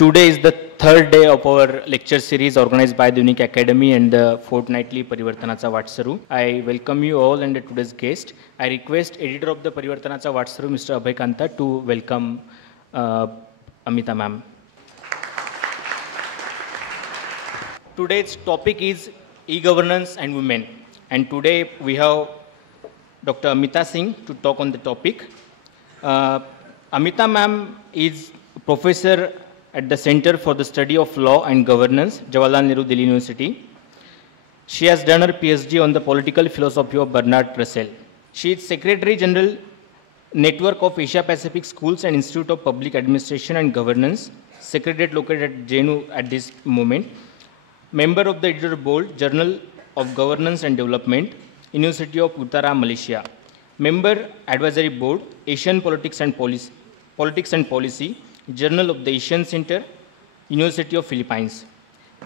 Today is the third day of our lecture series organized by the Unique Academy and the fortnightly Parivertanacha Vatsaru. I welcome you all and today's guest. I request editor of the Parivertanacha Vatsaru, Mr. Abhay Kanta, to welcome Amrita ma'am. Today's topic is e-governance and women. And today we have Dr. Amrita Singh to talk on the topic. Amrita ma'am is professor at the Center for the Study of Law and Governance, Jawaharlal Nehru Delhi University. She has done her PhD on the political philosophy of Bernard Russell. She is Secretary General, Network of Asia Pacific Schools and Institute of Public Administration and Governance, Secretariat located at JNU at this moment. Member of the Editor Board, Journal of Governance and Development, University of Uttara, Malaysia. Member, Advisory Board, Asian Politics and Policy, Journal of the Asian Center, University of Philippines.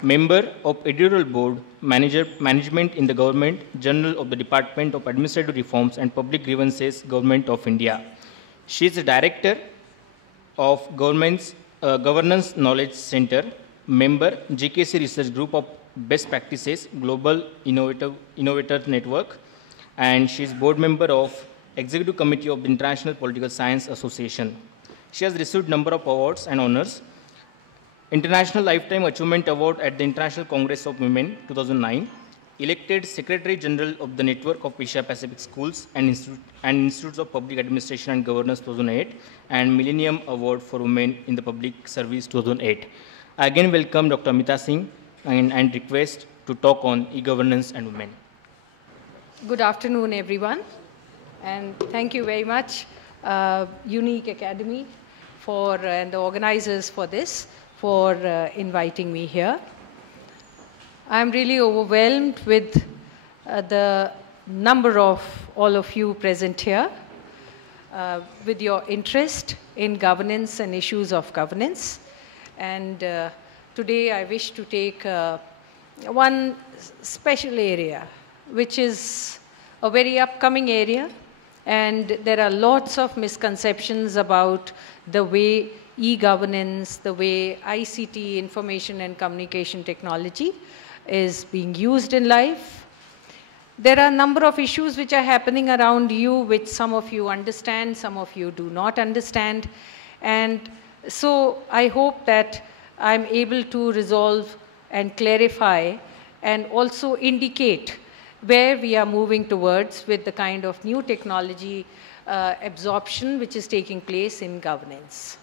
Member of Editorial Board, Management in the Government, Journal of the Department of Administrative Reforms and Public Grievances, Government of India. She is the Director of Governance Knowledge Center, member, JKC Research Group of Best Practices, Global Innovator Network, and she is board member of Executive Committee of the International Political Science Association. She has received number of awards and honors. International Lifetime Achievement Award at the International Congress of Women 2009, elected Secretary General of the Network of Asia Pacific Schools and Institutes of Public Administration and Governance 2008, and Millennium Award for Women in the Public Service 2008. I again welcome Dr. Amrita Singh and request to talk on e-governance and women. Good afternoon, everyone, and thank you very much, Unique Academy, and the organizers for this, for inviting me here. I'm really overwhelmed with the number of all of you present here, with your interest in governance and issues of governance. And today I wish to take one special area, which is a very upcoming area, and there are lots of misconceptions about the way e-governance, the way ICT, information and communication technology, is being used in life. There are a number of issues which are happening around you, which some of you understand, some of you do not understand. And so I hope that I'm able to resolve and clarify and also indicate where we are moving towards with the kind of new technology absorption which is taking place in governance.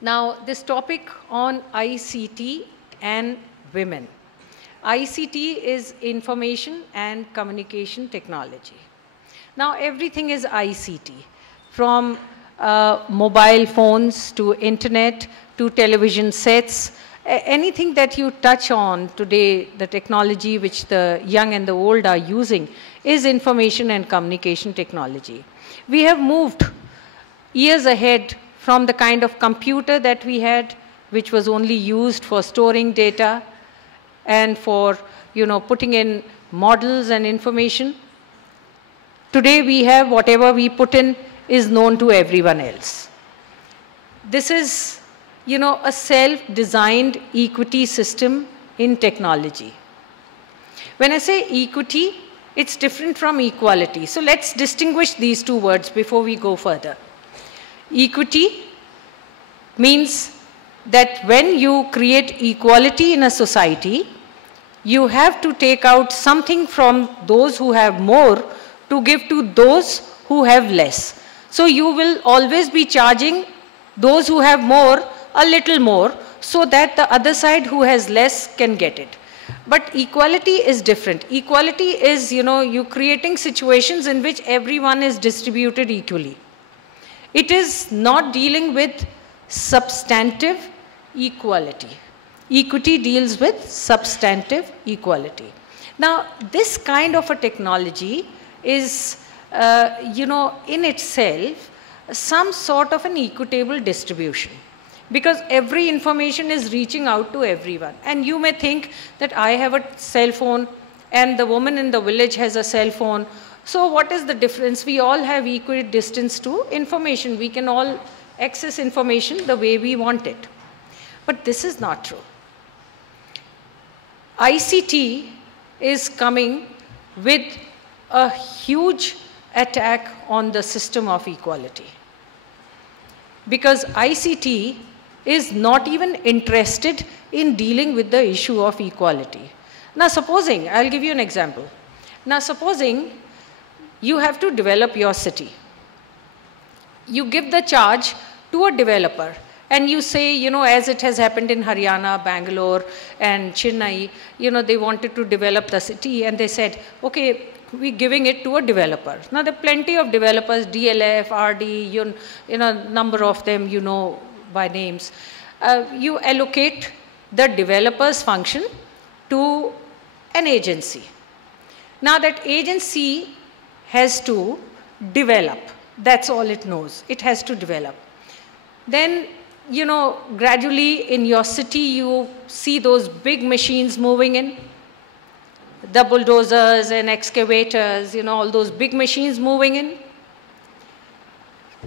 Now, this topic on ICT and women. ICT is information and communication technology. Now, everything is ICT, from mobile phones to internet to television sets. Anything that you touch on today, the technology which the young and the old are using, is information and communication technology. We have moved years ahead from the kind of computer that we had, which was only used for storing data and for, putting in models and information. Today we have whatever we put in is known to everyone else. This is, a self-designed equity system in technology. When I say equity, it's different from equality. So let's distinguish these two words before we go further. Equity means that when you create equality in a society, you have to take out something from those who have more to give to those who have less. So you will always be charging those who have more a little more, so that the other side who has less can get it. But equality is different. Equality is, you creating situations in which everyone is distributed equally. It is not dealing with substantive equality. Equity deals with substantive equality. Now, this kind of a technology is, in itself, some sort of an equitable distribution, because every information is reaching out to everyone. And you may think that I have a cell phone and the woman in the village has a cell phone. So what is the difference? We all have equal distance to information. We can all access information the way we want it. But this is not true. ICT is coming with a huge attack on the system of equality. Because ICT is not even interested in dealing with the issue of equality. Now supposing, I'll give you an example. Now supposing you have to develop your city. You give the charge to a developer and you say, you know, as it has happened in Haryana, Bangalore and Chennai, you know, they wanted to develop the city and they said, okay, we're giving it to a developer. Now there are plenty of developers, DLF, RD, you know, number of them you know by names. You allocate the developer's function to an agency. Now that agency has to develop. That's all it knows. It has to develop. Then, you know, gradually in your city you see those big machines moving in. The bulldozers and excavators, you know, all those big machines moving in.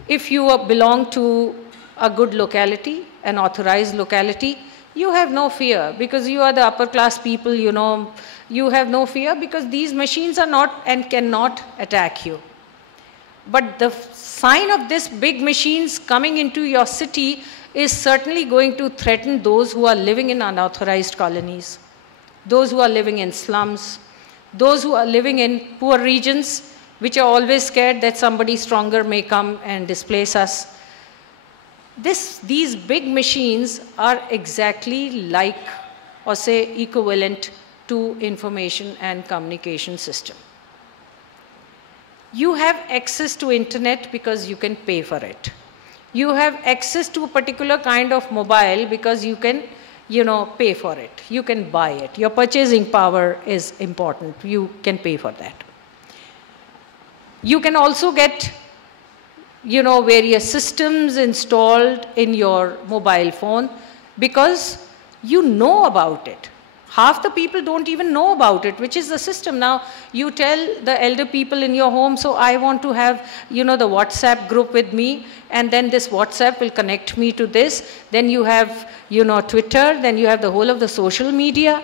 If you belong to a good locality, an authorized locality, you have no fear because you are the upper class people, you know, you have no fear because these machines are not and cannot attack you. But the sign of this big machines coming into your city is certainly going to threaten those who are living in unauthorized colonies, those who are living in slums, those who are living in poor regions, which are always scared that somebody stronger may come and displace us. These big machines are exactly like, or say equivalent to information and communication system. You have access to internet because you can pay for it. You have access to a particular kind of mobile because you can, you know, pay for it. You can buy it. Your purchasing power is important. You can pay for that. You can also get, you know, various systems installed in your mobile phone because you know about it. Half the people don't even know about it, which is the system. Now, you tell the elder people in your home, so I want to have, you know, the WhatsApp group with me, and then this WhatsApp will connect me to this. Then you have, you know, Twitter, then you have the whole of the social media.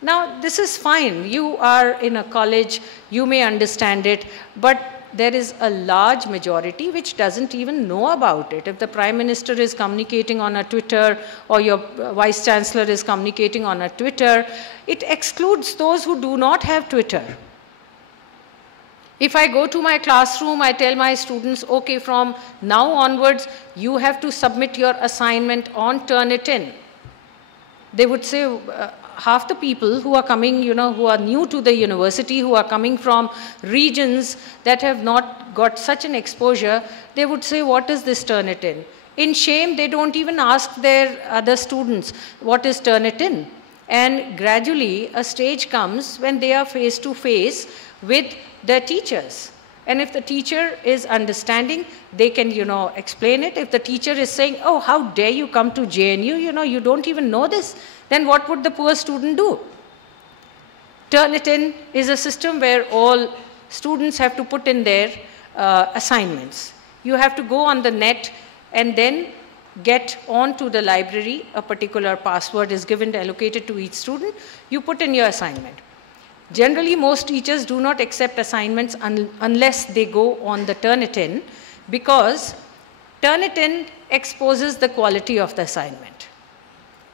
Now, this is fine. You are in a college, you may understand it, but there is a large majority which doesn't even know about it. If the Prime Minister is communicating on a Twitter or your Vice Chancellor is communicating on a Twitter, it excludes those who do not have Twitter. If I go to my classroom, I tell my students, okay, from now onwards, you have to submit your assignment on Turnitin. They would say, half the people who are coming, you know, who are new to the university, who are coming from regions that have not got such an exposure, they would say, what is this Turnitin? In shame, they don't even ask their other students, what is Turnitin? And gradually, a stage comes when they are face to face with their teachers. And if the teacher is understanding, they can, you know, explain it. If the teacher is saying, oh, how dare you come to JNU, you know, you don't even know this, then what would the poor student do? Turnitin is a system where all students have to put in their assignments. You have to go on the net and then get onto the library. A particular password is given, allocated to each student. You put in your assignment. Generally, most teachers do not accept assignments unless they go on the Turnitin, because Turnitin exposes the quality of the assignment.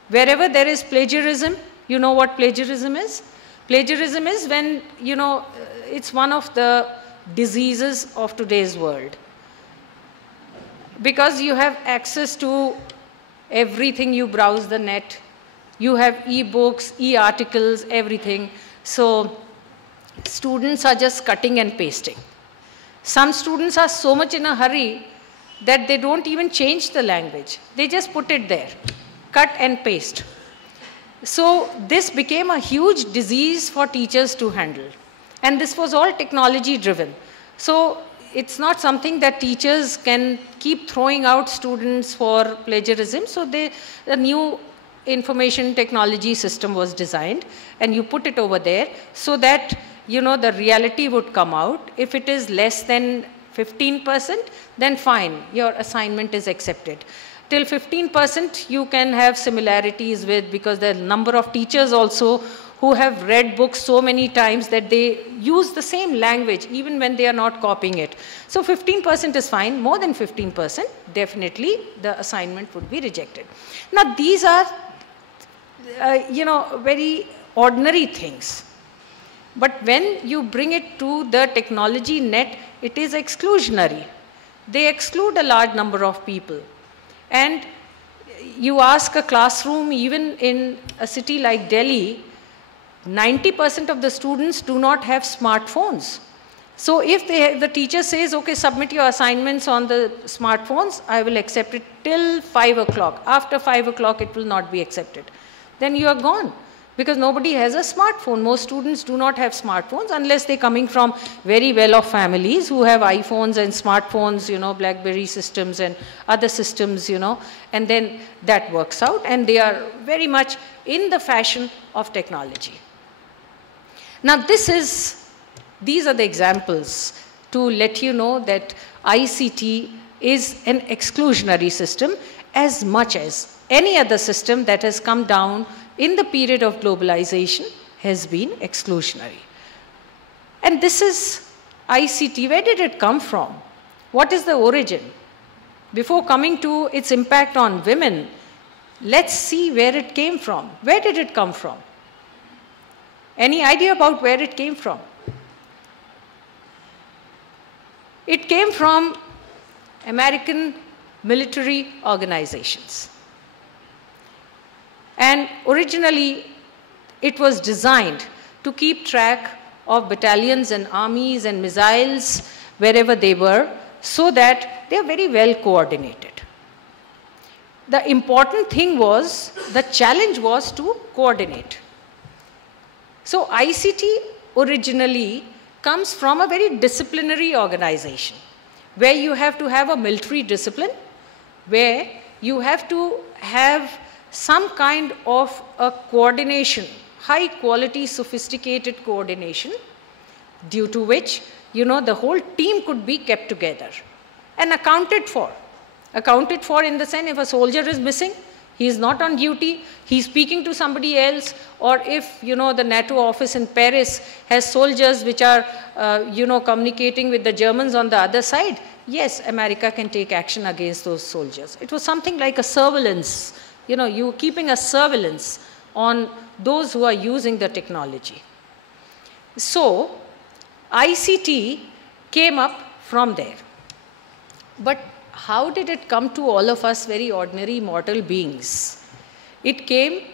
Wherever there is plagiarism, you know what plagiarism is? Plagiarism is when, you know, it's one of the diseases of today's world. Because you have access to everything, you browse the net, you have e-books, e-articles, everything. So students are just cutting and pasting. Some students are so much in a hurry that they don't even change the language. They just put it there, cut and paste. So this became a huge disease for teachers to handle. And this was all technology driven. So it's not something that teachers can keep throwing out students for plagiarism. So the new information technology system was designed, and you put it over there so that, you know, the reality would come out. If it is less than 15%, then fine, your assignment is accepted. till 15% you can have similarities with, because there are a number of teachers also who have read books so many times that they use the same language even when they are not copying it. So 15% is fine. More than 15%, definitely the assignment would be rejected. Now these are, very ordinary things. But when you bring it to the technology net, it is exclusionary. They exclude a large number of people. And you ask a classroom, even in a city like Delhi, 90% of the students do not have smartphones. So if the teacher says, okay, submit your assignments on the smartphones, I will accept it till 5 o'clock. After 5 o'clock, it will not be accepted. Then you are gone. Because nobody has a smartphone. Most students do not have smartphones unless they're coming from very well-off families who have iPhones and smartphones, BlackBerry systems and other systems, and then that works out, and they are very much in the fashion of technology. Now these are the examples to let you know that ICT is an exclusionary system as much as any other system that has come down in the period of globalization has been exclusionary. And this is ICT. Where did it come from? What is the origin? Before coming to its impact on women, let's see where it came from. Where did it come from? Any idea about where it came from? It came from American military organizations. And originally, it was designed to keep track of battalions and armies and missiles wherever they were, so that they are very well coordinated. The important thing was, the challenge was to coordinate. So ICT originally comes from a very disciplinary organization, where you have to have a military discipline, where you have to have some kind of a coordination, high quality, sophisticated coordination, due to which, the whole team could be kept together and accounted for. Accounted for in the sense, if a soldier is missing, he is not on duty, he is speaking to somebody else, or if, the NATO office in Paris has soldiers which are, communicating with the Germans on the other side, yes, America can take action against those soldiers. It was something like a surveillance. You keeping a surveillance on those who are using the technology. So, ICT came up from there. But how did it come to all of us very ordinary mortal beings? It came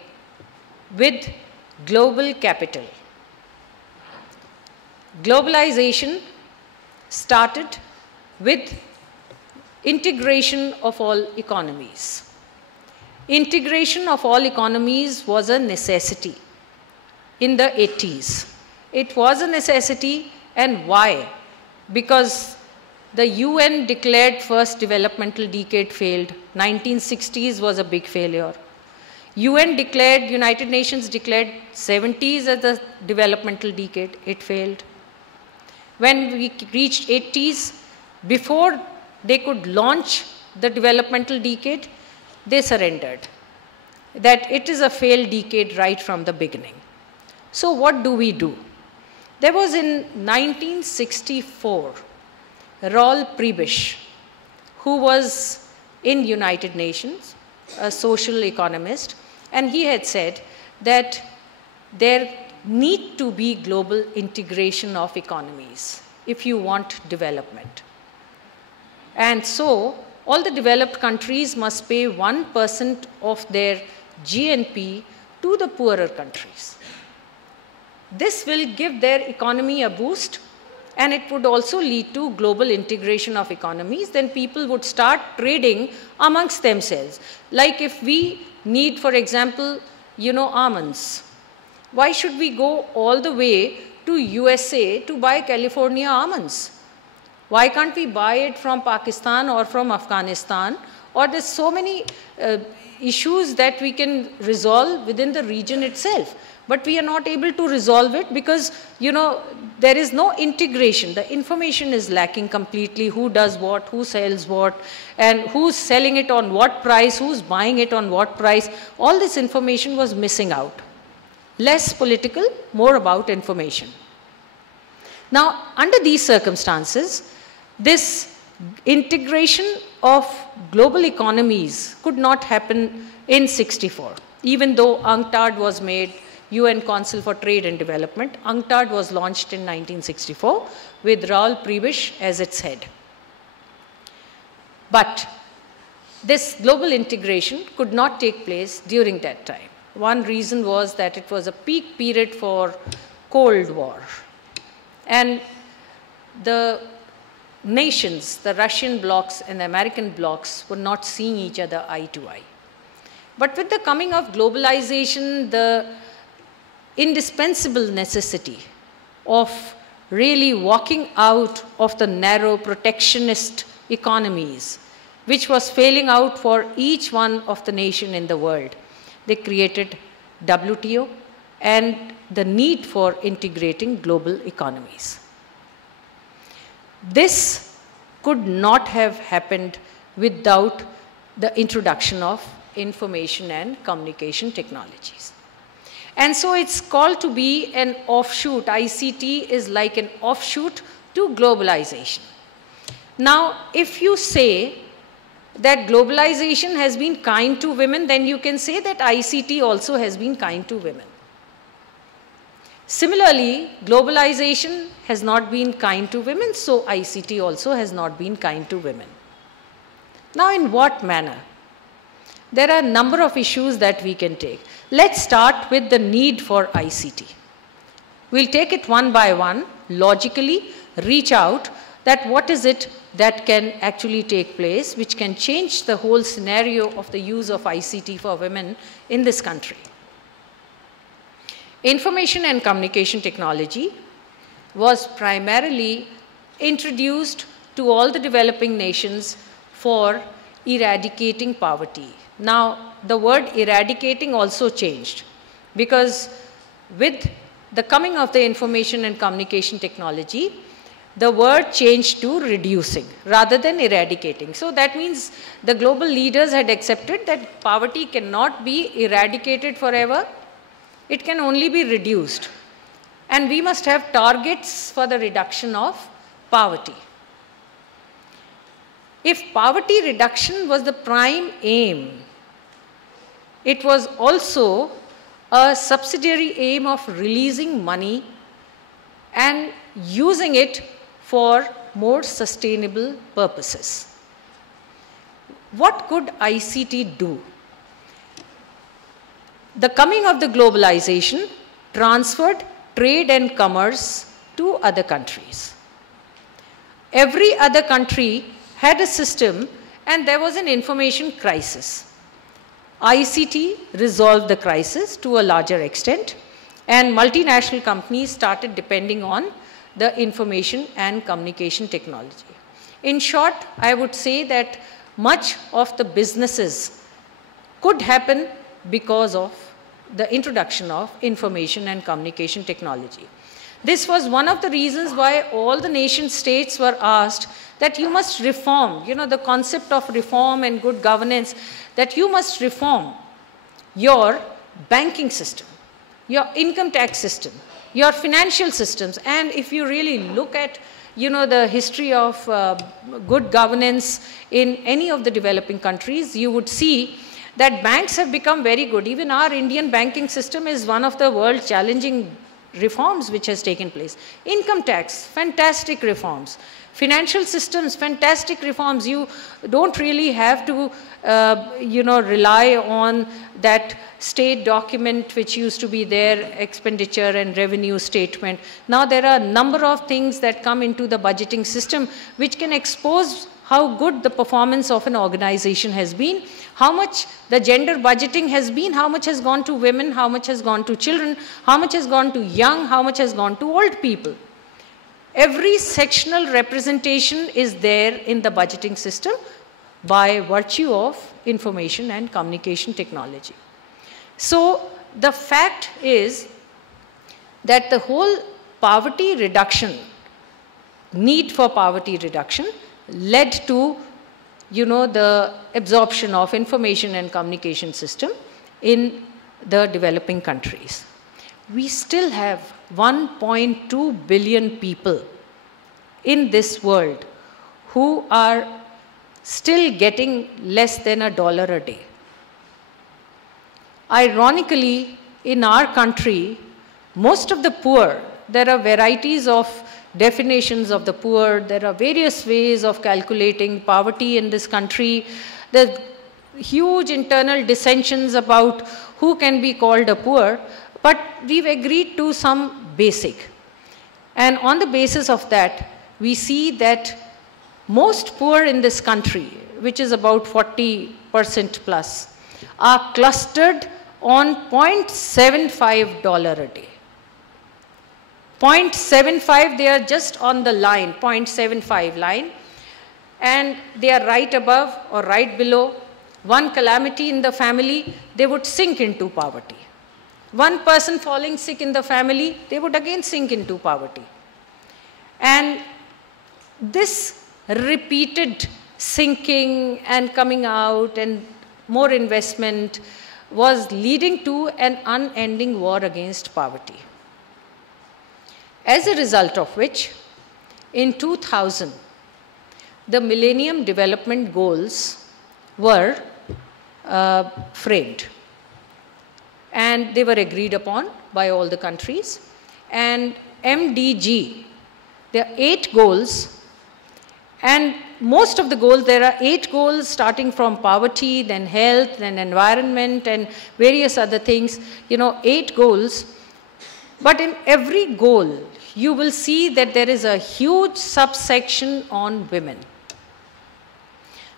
with global capital. Globalization started with integration of all economies. Integration of all economies was a necessity in the 80s. It was a necessity, and why? Because the UN declared first developmental decade failed. 1960s was a big failure. United Nations declared 70s as the developmental decade. It failed. When we reached 80s, before they could launch the developmental decade, they surrendered, that it is a failed decade right from the beginning. So what do? There was in 1964, Raoul Prebisch, who was in United Nations, a social economist, and he had said that there need to be global integration of economies if you want development. And so, all the developed countries must pay 1% of their GNP to the poorer countries. This will give their economy a boost, and it would also lead to global integration of economies. Then people would start trading amongst themselves. Like if we need, for example, almonds. Why should we go all the way to USA to buy California almonds? Why can't we buy it from Pakistan or from Afghanistan? Or there's so many issues that we can resolve within the region itself. but we are not able to resolve it because, you know, there is no integration. The information is lacking completely. Who does what, who sells what, and who's selling it on what price, who's buying it on what price. All this information was missing out. Less political, more about information. Now, under these circumstances, this integration of global economies could not happen in 64. Even though UNCTAD was made UN Council for Trade and Development, UNCTAD was launched in 1964 with Raul Prebisch as its head. But this global integration could not take place during that time. One reason was that it was a peak period for Cold War. And the nations, the Russian blocs and the American blocs, were not seeing each other eye to eye. But with the coming of globalization, the indispensable necessity of really walking out of the narrow protectionist economies, which was failing out for each one of the nation in the world, they created WTO and the need for integrating global economies. This could not have happened without the introduction of information and communication technologies. And so it's called to be an offshoot. ICT is like an offshoot to globalization. Now, if you say that globalization has been kind to women, then you can say that ICT also has been kind to women. Similarly, globalization has not been kind to women, so ICT also has not been kind to women. Now, in what manner? There are a number of issues that we can take. Let's start with the need for ICT. We'll take it one by one, logically reach out that what is it that can actually take place, which can change the whole scenario of the use of ICT for women in this country. Information and communication technology was primarily introduced to all the developing nations for eradicating poverty. Now, the word eradicating also changed because with the coming of the information and communication technology, the word changed to reducing rather than eradicating. So that means the global leaders had accepted that poverty cannot be eradicated forever. It can only be reduced. And we must have targets for the reduction of poverty. If poverty reduction was the prime aim, it was also a subsidiary aim of releasing money and using it for more sustainable purposes. What could ICT do? The coming of the globalization transferred trade and commerce to other countries. Every other country had a system and there was an information crisis. ICT resolved the crisis to a larger extent and multinational companies started depending on the information and communication technology. In short, I would say that much of the businesses could happen because of the introduction of information and communication technology. This was one of the reasons why all the nation states were asked that you must reform, you know, the concept of reform and good governance, that you must reform your banking system, your income tax system, your financial systems. And if you really look at, you know, the history of good governance in any of the developing countries, you would see that banks have become very good. Even our Indian banking system is one of the world challenging reforms which has taken place. Income tax, fantastic reforms. Financial systems, fantastic reforms. You don't really have to, you know, rely on that state document which used to be there, expenditure and revenue statement. Now there are a number of things that come into the budgeting system which can expose how good the performance of an organization has been, how much the gender budgeting has been, how much has gone to women, how much has gone to children, how much has gone to young, how much has gone to old people. Every sectional representation is there in the budgeting system by virtue of information and communication technology. So the fact is that the whole poverty reduction, need for poverty reduction, led to, you know, the absorption of information and communication system in the developing countries. We still have 1.2 billion people in this world who are still getting less than $1 a day. Ironically, in our country, most of the poor, there are varieties of definitions of the poor, there are various ways of calculating poverty in this country. There's huge internal dissensions about who can be called a poor, but we've agreed to some basic. And on the basis of that, we see that most poor in this country, which is about 40% plus, are clustered on $0.75 a day. 0.75, they are just on the line, 0.75 line, and they are right above or right below. One calamity in the family, they would sink into poverty. One person falling sick in the family, they would again sink into poverty. And this repeated sinking and coming out and more investment was leading to an unending war against poverty. As a result of which, in 2000, the Millennium Development Goals were framed. And they were agreed upon by all the countries. And MDG, there are 8 goals. And most of the goals, there are 8 goals starting from poverty, then health, then environment, and various other things. You know, 8 goals. But in every goal, you will see that there is a huge subsection on women.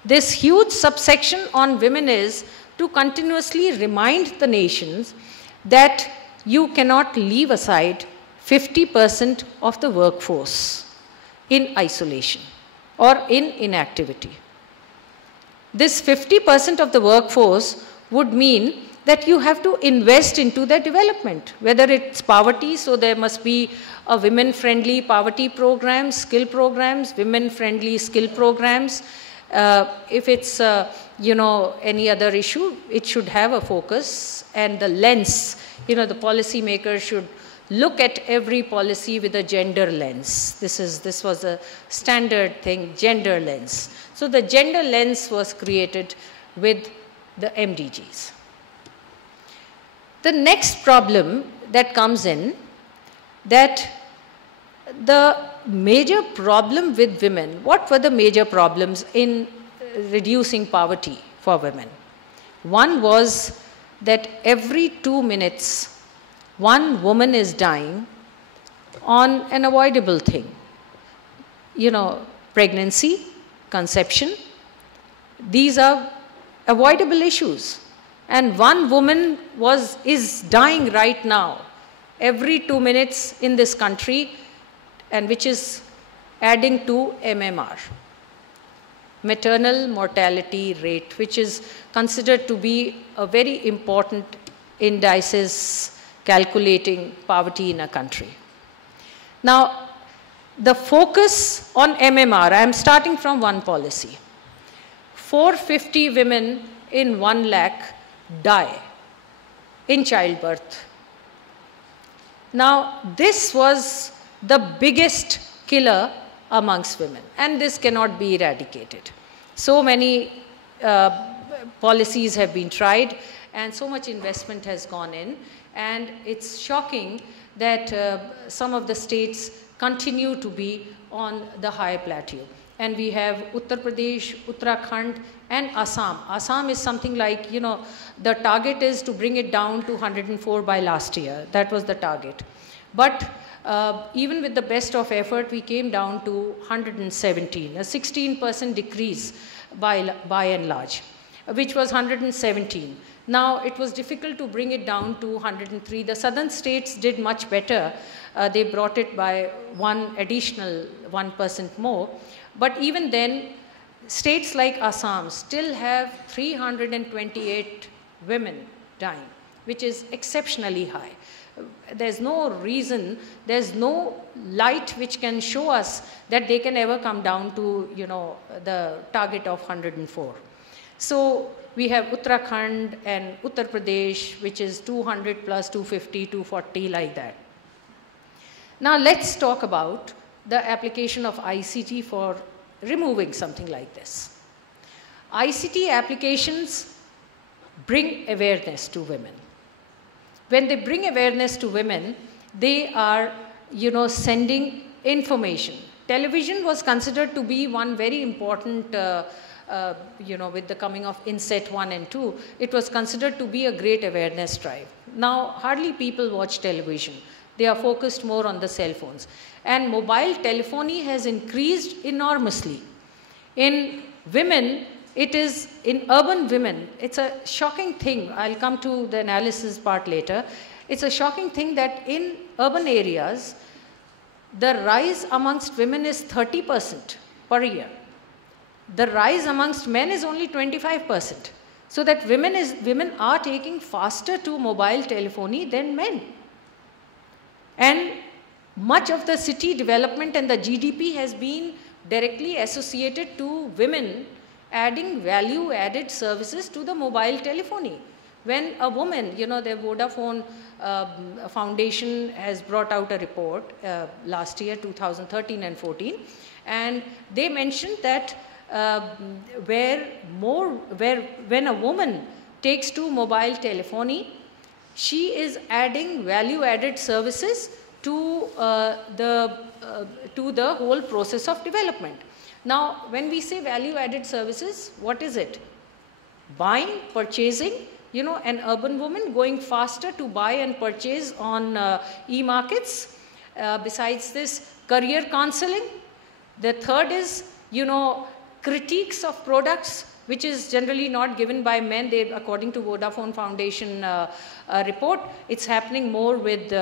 This huge subsection on women is to continuously remind the nations that you cannot leave aside 50% of the workforce in isolation or in inactivity. This 50% of the workforce would mean that you have to invest into their development, whether it's poverty, so there must be a women-friendly poverty programs, skill programs, women-friendly skill programs. If it's, you know, any other issue, it should have a focus, and the lens, you know, the policy maker should look at every policy with a gender lens. This was a standard thing, gender lens. So the gender lens was created with the MDGs. The next problem that comes in, that the major problem with women, what were the major problems in reducing poverty for women? One was that every 2 minutes, one woman is dying on an avoidable thing. You know, pregnancy, conception, these are avoidable issues. And one woman is dying right now, every 2 minutes in this country, and which is adding to MMR, maternal mortality rate, which is considered to be a very important indices calculating poverty in a country. Now, the focus on MMR, I am starting from one policy. 450 women in 1 lakh die in childbirth. Now, this was the biggest killer amongst women, and this cannot be eradicated. So many policies have been tried, and so much investment has gone in, and it's shocking that some of the states continue to be on the high plateau. And we have Uttar Pradesh, Uttarakhand, and Assam. Assam is something like, you know, the target is to bring it down to 104 by last year. That was the target. But even with the best of effort, we came down to 117, a 16% decrease by and large, which was 117. Now, it was difficult to bring it down to 103. The southern states did much better. They brought it by 1% more. But even then, states like Assam still have 328 women dying, which is exceptionally high. there's no reason, there's no light which can show us that they can ever come down to, you know, the target of 104. So we have Uttarakhand and Uttar Pradesh, which is 200 plus 250, 240, like that. Now let's talk about the application of ICT for removing something like this. ICT applications bring awareness to women. When they bring awareness to women, they are, you know, sending information. Television was considered to be one very important, you know, with the coming of INSET 1 and 2, it was considered to be a great awareness drive. Now, hardly people watch television. They are focused more on the cell phones. And mobile telephony has increased enormously. In women, it is, in urban women, it's a shocking thing. I'll come to the analysis part later. It's a shocking thing that in urban areas, the rise amongst women is 30% per year. The rise amongst men is only 25%. So that women are taking faster to mobile telephony than men. And much of the city development and the GDP has been directly associated to women adding value-added services to the mobile telephony. When a woman, you know, the Vodafone Foundation has brought out a report last year, 2013 and 14, and they mentioned that when a woman takes to mobile telephony, she is adding value-added services to the whole process of development. Now, when we say value-added services, what is it? Buying, purchasing, you know, an urban woman going faster to buy and purchase on e-markets. Besides this, career counseling. The third is, you know, critiques of products, which is generally not given by men. They, according to Vodafone Foundation report, it's happening more with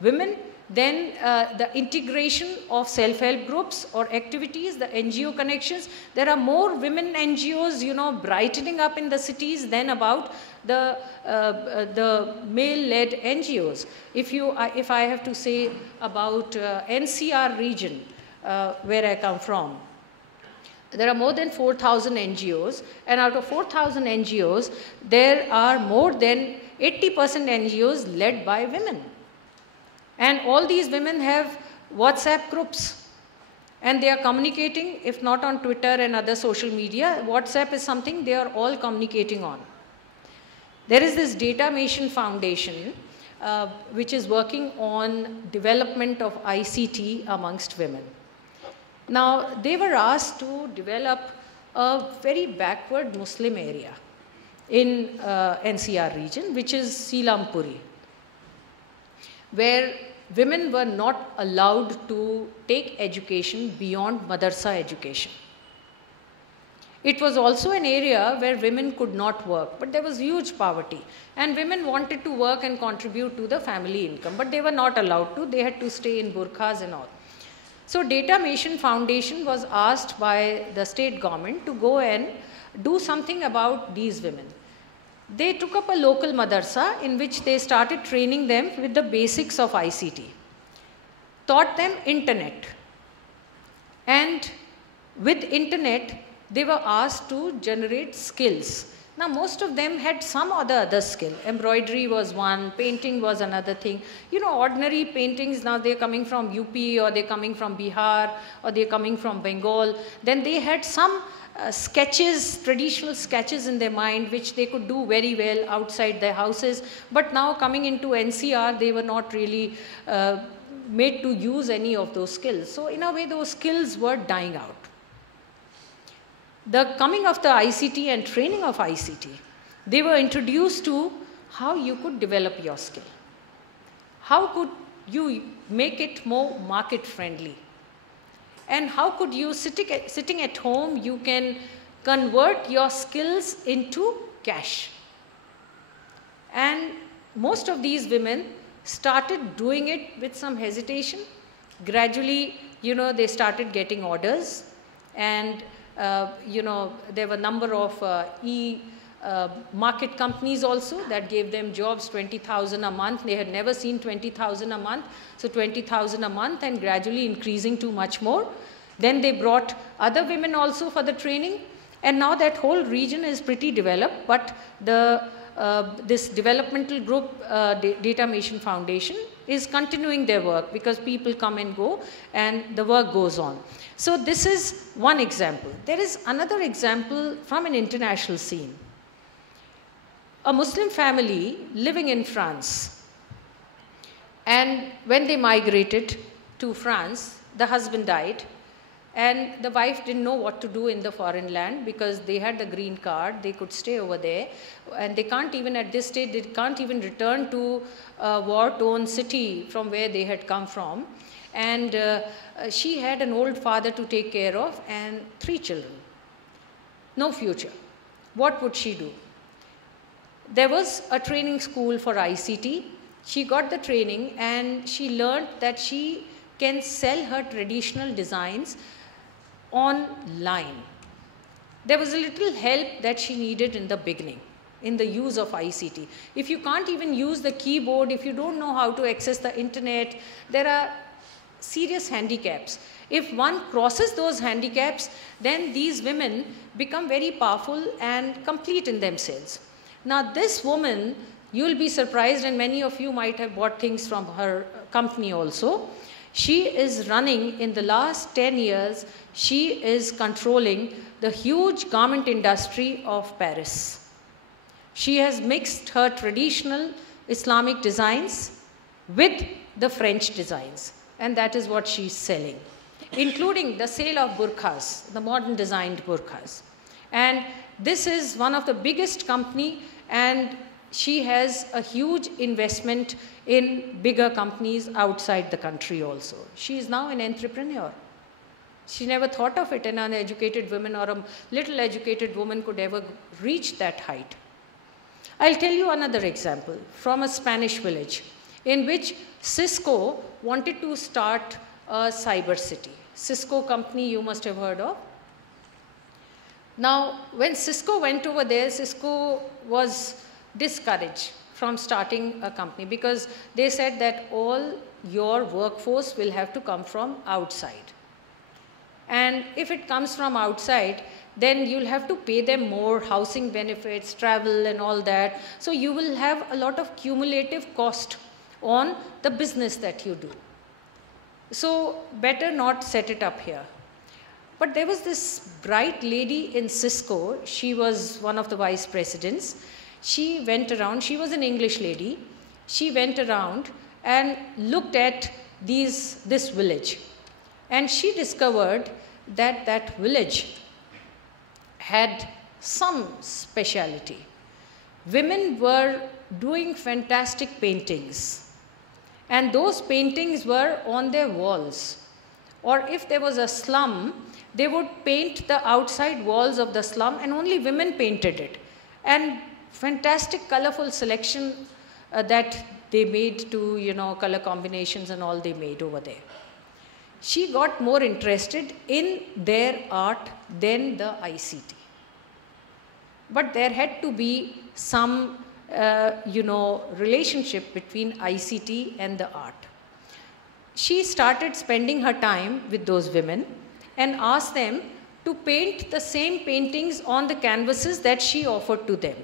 women. Then the integration of self-help groups or activities, the NGO connections. There are more women NGOs, you know, brightening up in the cities than about the male-led NGOs. If I have to say about NCR region, where I come from, there are more than 4,000 NGOs, and out of 4,000 NGOs, there are more than 80% NGOs led by women. And all these women have WhatsApp groups, and they are communicating, if not on Twitter and other social media, WhatsApp is something they are all communicating on. There is this Data Mission Foundation, which is working on development of ICT amongst women. Now, they were asked to develop a very backward Muslim area in NCR region, which is Seelampuri, where women were not allowed to take education beyond madrasa education. It was also an area where women could not work, but there was huge poverty. And women wanted to work and contribute to the family income, but they were not allowed to. They had to stay in burqas and all. So Data Mission Foundation was asked by the state government to go and do something about these women. They took up a local madrasa in which they started training them with the basics of ICT, taught them internet, and with internet they were asked to generate skills. Now most of them had some other skill. Embroidery was one, painting was another thing. You know, ordinary paintings, now they're coming from UP, or they're coming from Bihar, or they're coming from Bengal. Then they had some sketches, traditional sketches in their mind, which they could do very well outside their houses. But now coming into NCR, they were not really made to use any of those skills. So in a way, those skills were dying out. The coming of the ICT and training of ICT, they were introduced to how you could develop your skill. How could you make it more market friendly? And how could you, sitting at home, you can convert your skills into cash? And most of these women started doing it with some hesitation. Gradually, you know, they started getting orders, and you know, there were a number of market companies also that gave them jobs, 20,000 a month. They had never seen 20,000 a month. So 20,000 a month and gradually increasing to much more. Then they brought other women also for the training. And now that whole region is pretty developed, but this developmental group, Data Mission Foundation, is continuing their work because people come and go and the work goes on. So this is one example. There is another example from an international scene. A Muslim family living in France, and when they migrated to France, the husband died. And the wife didn't know what to do in the foreign land because they had the green card, they could stay over there, and they can't even at this stage, they can't even return to a war-torn city from where they had come from. And she had an old father to take care of and 3 children. No future. What would she do? There was a training school for ICT. She got the training and she learned that she can sell her traditional designs online. There was a little help that she needed in the beginning, in the use of ICT. If you can't even use the keyboard, if you don't know how to access the internet, there are serious handicaps. If one crosses those handicaps, then these women become very powerful and complete in themselves. Now this woman, you will be surprised, and many of you might have bought things from her company also. She is running, in the last 10 years, she is controlling the huge garment industry of Paris. She has mixed her traditional Islamic designs with the French designs, and that is what she's selling, including the sale of burqas, the modern designed burqas. And this is one of the biggest company, and she has a huge investment in bigger companies outside the country also. She is now an entrepreneur. She never thought of it, an uneducated woman or a little educated woman could ever reach that height. I'll tell you another example from a Spanish village in which Cisco wanted to start a cyber city. Cisco company you must have heard of. Now, when Cisco went over there, Cisco was discouraged from starting a company because they said that all your workforce will have to come from outside. And if it comes from outside, then you'll have to pay them more housing benefits, travel and all that. So you will have a lot of cumulative cost on the business that you do. So better not set it up here. But there was this bright lady in Cisco. She was one of the vice presidents. She went around, she was an English lady. She went around and looked at this village. And she discovered that that village had some speciality. Women were doing fantastic paintings. And those paintings were on their walls. Or if there was a slum, they would paint the outside walls of the slum, and only women painted it. And fantastic colorful selection that they made to, you know, color combinations and all they made over there. She got more interested in their art than the ICT. But there had to be some, relationship between ICT and the art. She started spending her time with those women and asked them to paint the same paintings on the canvases that she offered to them.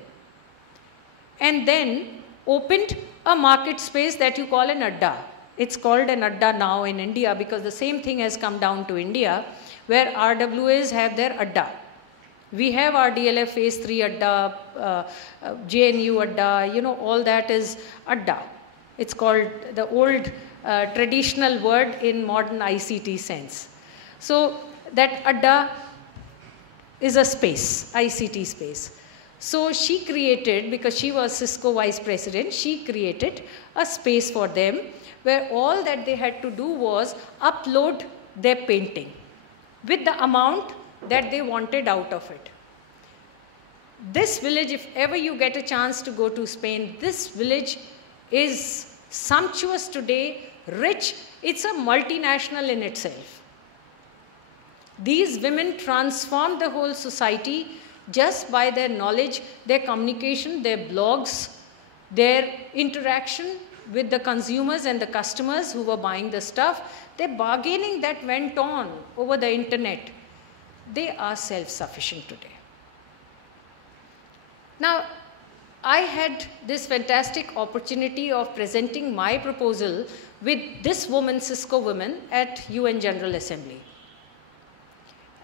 And then opened a market space that you call an adda. It's called an adda now in India because the same thing has come down to India, where RWAs have their adda. We have our DLF phase 3 adda, JNU adda, all that is adda. It's called the old traditional word in modern ICT sense. So that adda is a space, ICT space. So she created, because she was Cisco vice president, she created a space for them where all that they had to do was upload their painting with the amount that they wanted out of it. This village, if ever you get a chance to go to Spain, this village is sumptuous today, rich. It's a multinational in itself. These women transformed the whole society just by their knowledge, their communication, their blogs, their interaction with the consumers and the customers who were buying the stuff, their bargaining that went on over the internet, they are self-sufficient today. Now, I had this fantastic opportunity of presenting my proposal with this woman, Cisco woman, at UN General Assembly.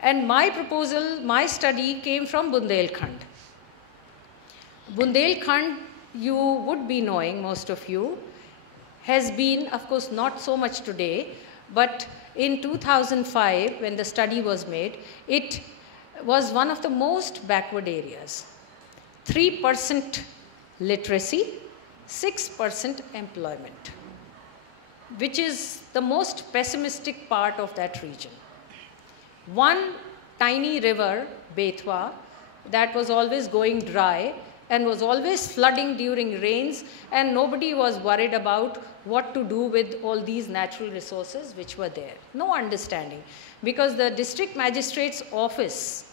And my proposal, my study came from Bundelkhand. Bundelkhand, you would be knowing, most of you, has been, of course, not so much today, but in 2005, when the study was made, it was one of the most backward areas. 3% literacy, 6% employment, which is the most pessimistic part of that region. One tiny river, Betwa, that was always going dry and was always flooding during rains, and nobody was worried about what to do with all these natural resources which were there. No understanding, because the district magistrate's office,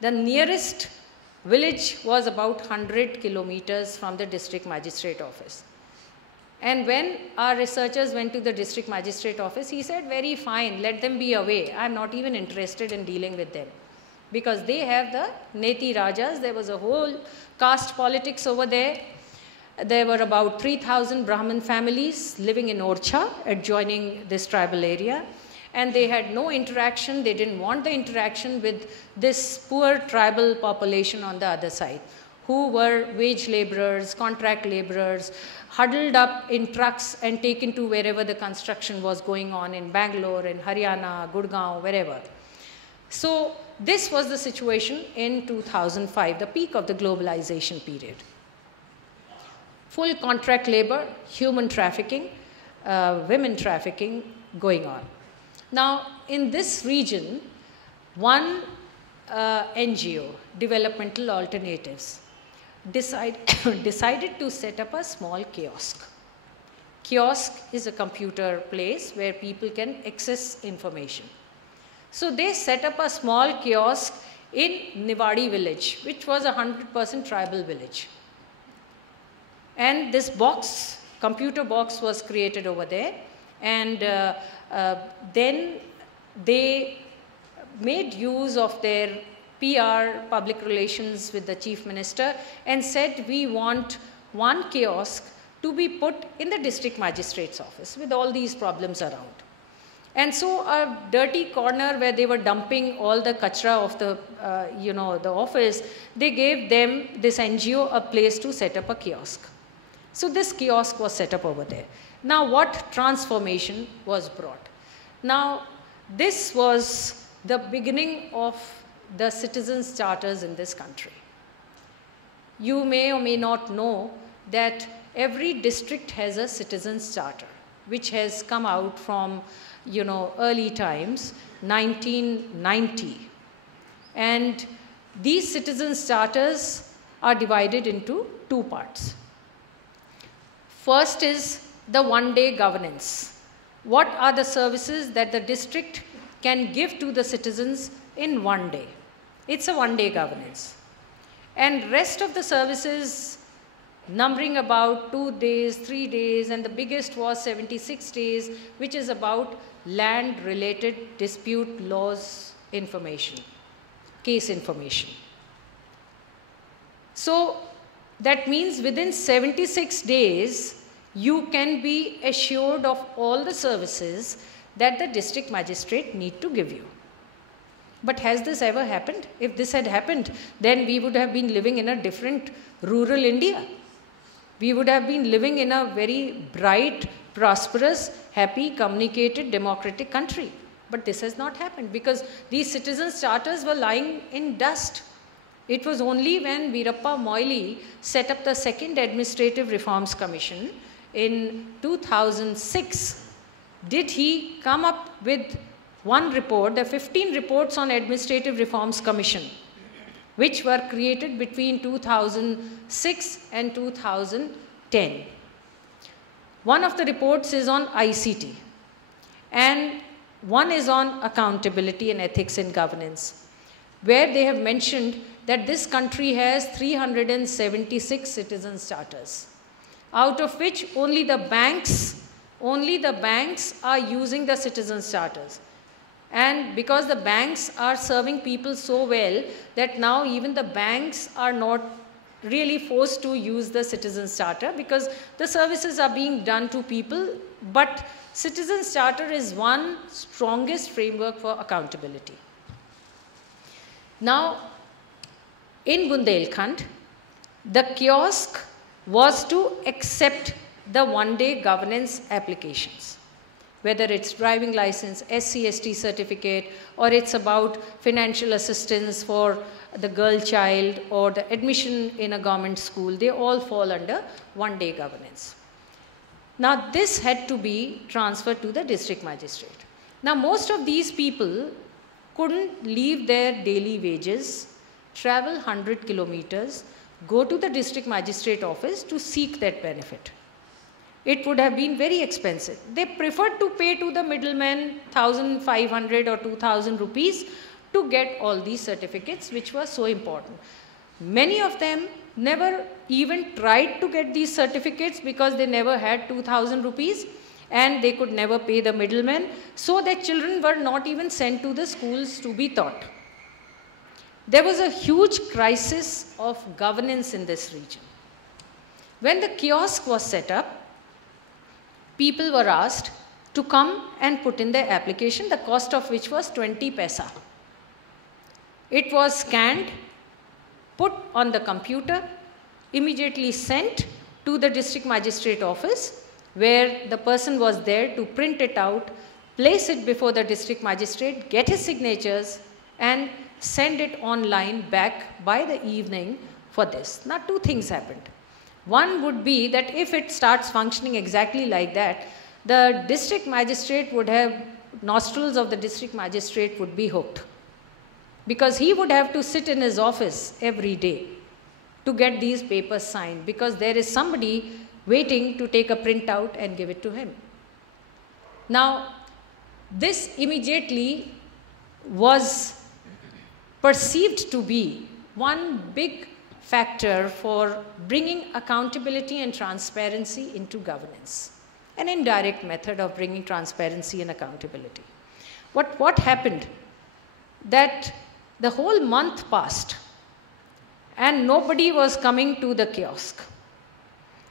the nearest village was about 100 kilometers from the district magistrate office. And when our researchers went to the district magistrate office, he said, very fine, let them be away. I'm not even interested in dealing with them, because they have the Neti Rajas. There was a whole caste politics over there. There were about 3,000 Brahmin families living in Orcha, adjoining this tribal area. And they had no interaction. They didn't want the interaction with this poor tribal population on the other side, who were wage laborers, contract laborers, huddled up in trucks and taken to wherever the construction was going on in Bangalore, in Haryana, Gurgaon, wherever. So this was the situation in 2005, the peak of the globalization period. Full contract labor, human trafficking, women trafficking going on. Now, in this region, one NGO, Developmental Alternatives, decided to set up a small kiosk. Kiosk is a computer place where people can access information. So they set up a small kiosk in Niwadi village, which was a 100% tribal village. And this box, computer box, was created over there. And then they made use of their PR, public relations, with the chief minister, and said, we want one kiosk to be put in the district magistrate's office with all these problems around. And so a dirty corner where they were dumping all the kachra of the, the office, they gave them, this NGO, a place to set up a kiosk. So this kiosk was set up over there. Now, what transformation was brought? Now, this was the beginning of the citizens' charters in this country. You may or may not know that every district has a citizens' charter, which has come out from, early times, 1990. And these citizens' charters are divided into two parts. First is the one-day governance. What are the services that the district can give to the citizens in one day? It's a one-day governance. And rest of the services, numbering about 2 days, 3 days, and the biggest was 76 days, which is about land-related dispute laws information, case information. So that means within 76 days, you can be assured of all the services that the district magistrate need to give you. But has this ever happened? If this had happened, then we would have been living in a different rural India. We would have been living in a very bright, prosperous, happy, communicated, democratic country. But this has not happened because these citizens' charters were lying in dust. It was only when Veerappa Moily set up the second Administrative Reforms Commission in 2006 did he come up with one report, the 15 reports on Administrative Reforms Commission, which were created between 2006 and 2010. One of the reports is on ICT, and one is on accountability and ethics in governance. where they have mentioned that this country has 376 citizens charters, out of which only the banks are using the citizens charters. And because the banks are serving people so well that now even the banks are not really forced to use the citizens charter, because the services are being done to people, but citizens charter is one strongest framework for accountability. Now, in Bundelkhand, the kiosk was to accept the one-day governance applications, whether it's driving license, SC/ST certificate, or it's about financial assistance for the girl child or the admission in a government school. They all fall under one-day governance. Now, this had to be transferred to the district magistrate. Now, most of these people couldn't leave their daily wages, travel 100 kilometers, go to the district magistrate office to seek that benefit. It would have been very expensive. They preferred to pay to the middleman 1,500 or 2,000 rupees to get all these certificates, which were so important. Many of them never even tried to get these certificates because they never had 2,000 rupees and they could never pay the middleman, so their children were not even sent to the schools to be taught. There was a huge crisis of governance in this region. When the kiosk was set up, people were asked to come and put in their application, the cost of which was 20 paisa. It was scanned, put on the computer, immediately sent to the district magistrate office, where the person was there to print it out, place it before the district magistrate, get his signatures, and send it online back by the evening for this. Now, two things happened. One would be that if it starts functioning exactly like that, the district magistrate would have, nostrils of the district magistrate would be hooked, because he would have to sit in his office every day to get these papers signed, because there is somebody waiting to take a printout and give it to him. Now, this immediately was perceived to be one big factor for bringing accountability and transparency into governance, an indirect method of bringing transparency and accountability. What happened? That the whole month passed and nobody was coming to the kiosk.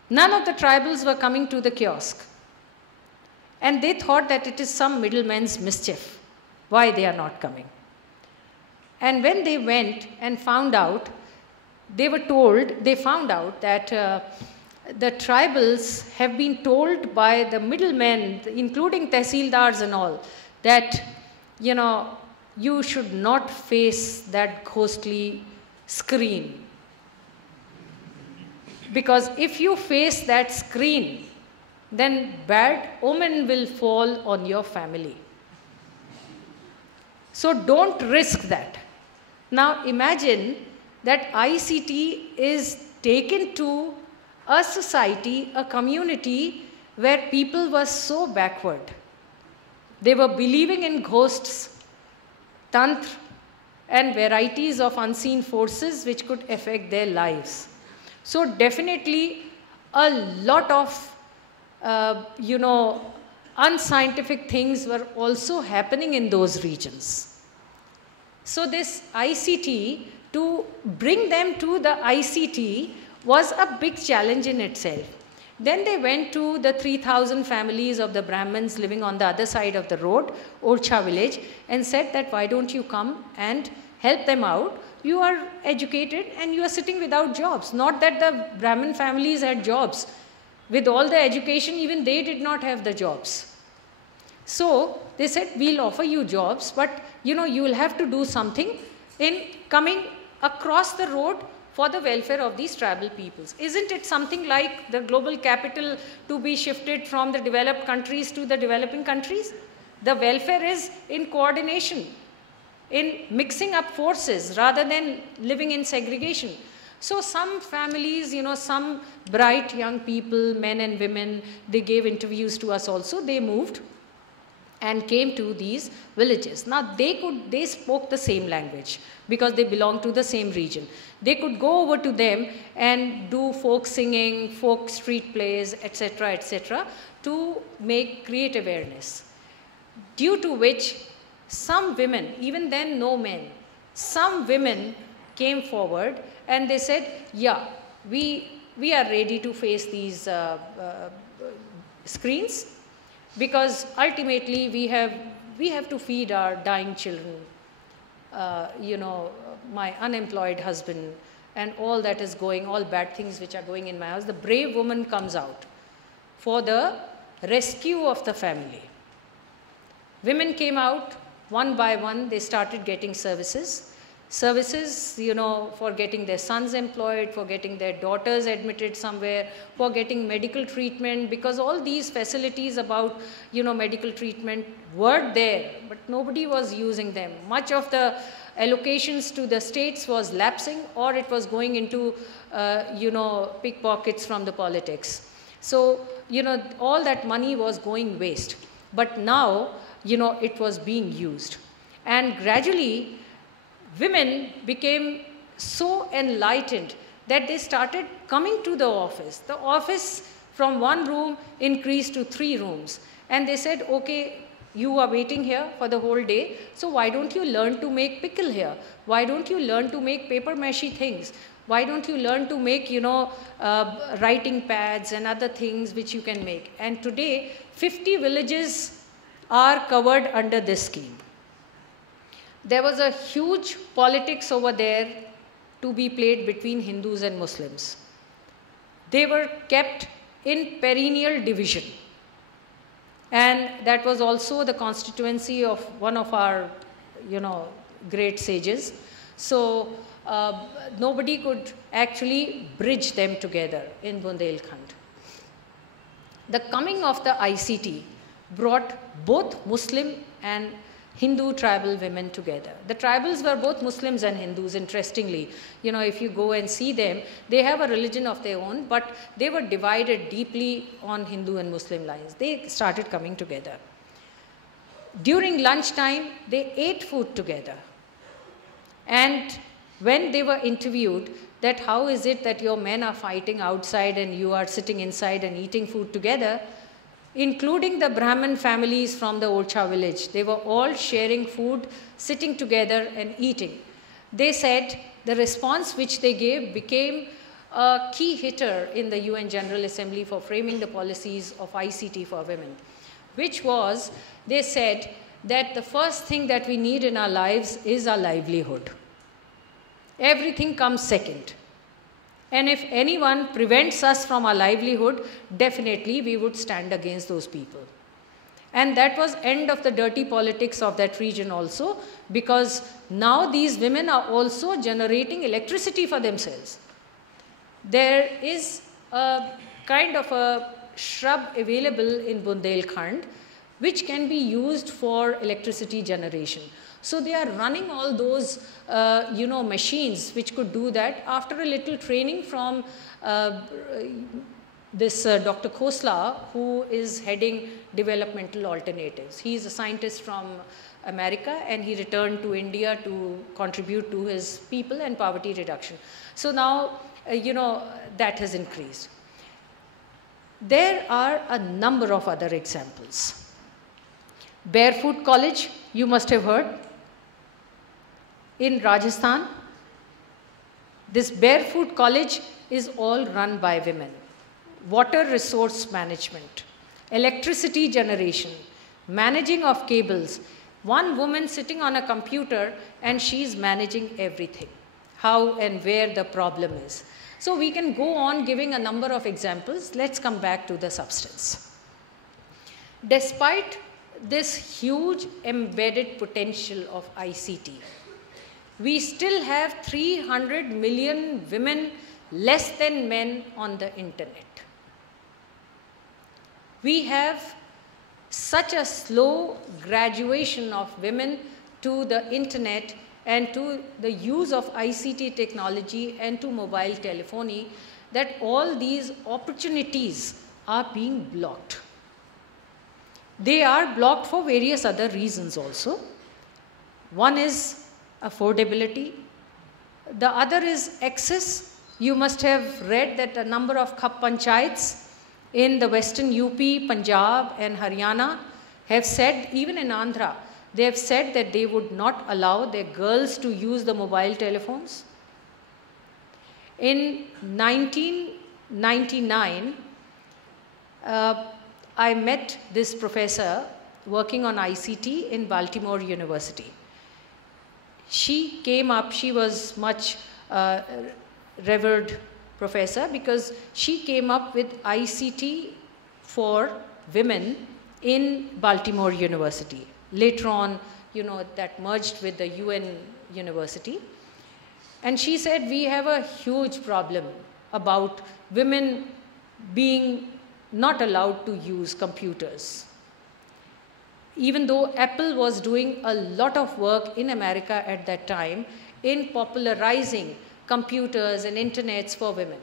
None of the tribals were coming to the kiosk. And they thought that it is some middleman's mischief, why they are not coming. And when they went and found out, they found out that the tribals have been told by the middlemen, including tehsildars and all, that, you know, you should not face that ghostly screen. Because if you face that screen, then bad omen will fall on your family. So don't risk that. Now imagine that ICT is taken to a society, a community where people were so backward. They were believing in ghosts, tantra, and varieties of unseen forces which could affect their lives. So definitely a lot of, unscientific things were also happening in those regions. So this ICT, to bring them to the ICT was a big challenge in itself. Then they went to the 3,000 families of the Brahmins living on the other side of the road, Orcha village, and said that why don't you come and help them out? You are educated and you are sitting without jobs. Not that the Brahmin families had jobs. With all the education, even they did not have the jobs. So they said, we'll offer you jobs, but you will have to do something in coming across the road for the welfare of these tribal peoples. Isn't it something like the global capital to be shifted from the developed countries to the developing countries? The welfare is in coordination, in mixing up forces rather than living in segregation. So some families, some bright young people, men and women, they gave interviews to us also, they moved. and came to these villages. Now they spoke the same language because they belonged to the same region. They could go over to them and do folk singing, folk street plays, etc., to create awareness. Due to which some women, even then no men, some women came forward and they said, yeah, we are ready to face these screens, because ultimately we have to feed our dying children, my unemployed husband, and all that is going, all bad things which are going in my house. The brave woman comes out for the rescue of the family. Women came out one by one. They started getting services, for getting their sons employed, for getting their daughters admitted somewhere, for getting medical treatment, because all these facilities about, medical treatment were there, but nobody was using them. Much of the allocations to the states was lapsing, or it was going into, pickpockets from the politics. So, all that money was going waste. But now, it was being used. And gradually, women became so enlightened that they started coming to the office. The office from one room increased to 3 rooms. And they said, okay, you are waiting here for the whole day, so why don't you learn to make pickle here? Why don't you learn to make paper mache things? Why don't you learn to make, writing pads and other things which you can make? And today, 50 villages are covered under this scheme. There was a huge politics over there to be played between Hindus and Muslims. They were kept in perennial division. And that was also the constituency of one of our, great sages. So nobody could actually bridge them together in Bundelkhand. The coming of the ICT brought both Muslim and Hindu tribal women together. The tribals were both Muslims and Hindus, interestingly. If you go and see them, they have a religion of their own, but they were divided deeply on Hindu and Muslim lines. They started coming together. During lunchtime, they ate food together. And when they were interviewed that how is it that your men are fighting outside and you are sitting inside and eating food together, including the Brahmin families from the Orcha village, they were all sharing food, sitting together and eating. They said the response which they gave became a key hitter in the UN General Assembly for framing the policies of ICT for women, which was, they said that the first thing that we need in our lives is our livelihood. Everything comes second. And if anyone prevents us from our livelihood, definitely we would stand against those people. And that was end of the dirty politics of that region also, because now these women are also generating electricity for themselves. There is a kind of a shrub available in Bundelkhand which can be used for electricity generation. So they are running all those, machines which could do that. After a little training from this Dr. Khosla, who is heading developmental alternatives. He is a scientist from America, and he returned to India to contribute to his people and poverty reduction. So now, that has increased. There are a number of other examples. Barefoot College, you must have heard. In Rajasthan, this Barefoot College is all run by women. Water resource management, electricity generation, managing of cables. One woman sitting on a computer and she's managing everything, how and where the problem is. So we can go on giving a number of examples. Let's come back to the substance. Despite this huge embedded potential of ICT, we still have 300 million women less than men on the internet. We have such a slow graduation of women to the internet and to the use of ICT technology and to mobile telephony that all these opportunities are being blocked. They are blocked for various other reasons also. One is affordability. The other is access. You must have read that a number of Khap Panchayats in the western UP, Punjab and Haryana have said, even in Andhra, they have said that they would not allow their girls to use the mobile telephones. In 1999, I met this professor working on ICT in Baltimore University. She came up, she was much revered professor because she came up with ICT for women in Baltimore University. Later on, you know, that merged with the UN university. And she said, we have a huge problem about women being not allowed to use computers. Even though Apple was doing a lot of work in America at that time in popularizing computers and internets for women.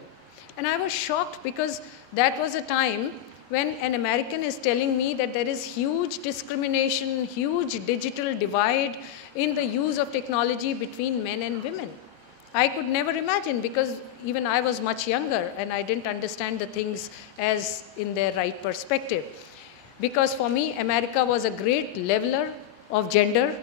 And I was shocked because that was a time when an American is telling me that there is huge discrimination, huge digital divide in the use of technology between men and women. I could never imagine because even I was much younger and I didn't understand the things as in their right perspective. Because for me, America was a great leveler of gender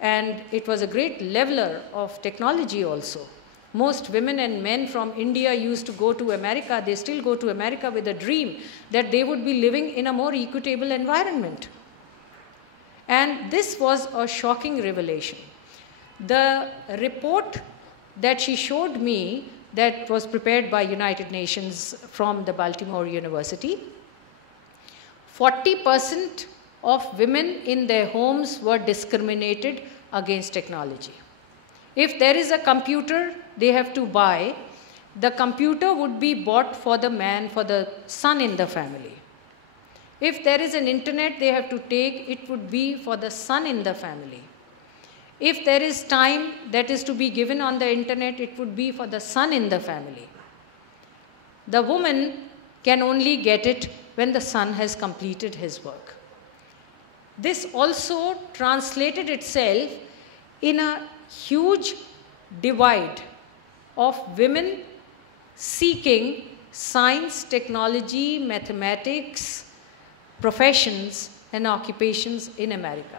and it was a great leveler of technology also. Most women and men from India used to go to America. They still go to America with a dream that they would be living in a more equitable environment. And this was a shocking revelation. The report that she showed me that was prepared by United Nations from the Baltimore University, 40% of women in their homes were discriminated against technology. If there is a computer they have to buy, the computer would be bought for the man, for the son in the family. If there is an internet they have to take, it would be for the son in the family. If there is time that is to be given on the internet, it would be for the son in the family. The woman can only get it when the son has completed his work. This also translated itself in a huge divide of women seeking science, technology, mathematics, professions and occupations in America.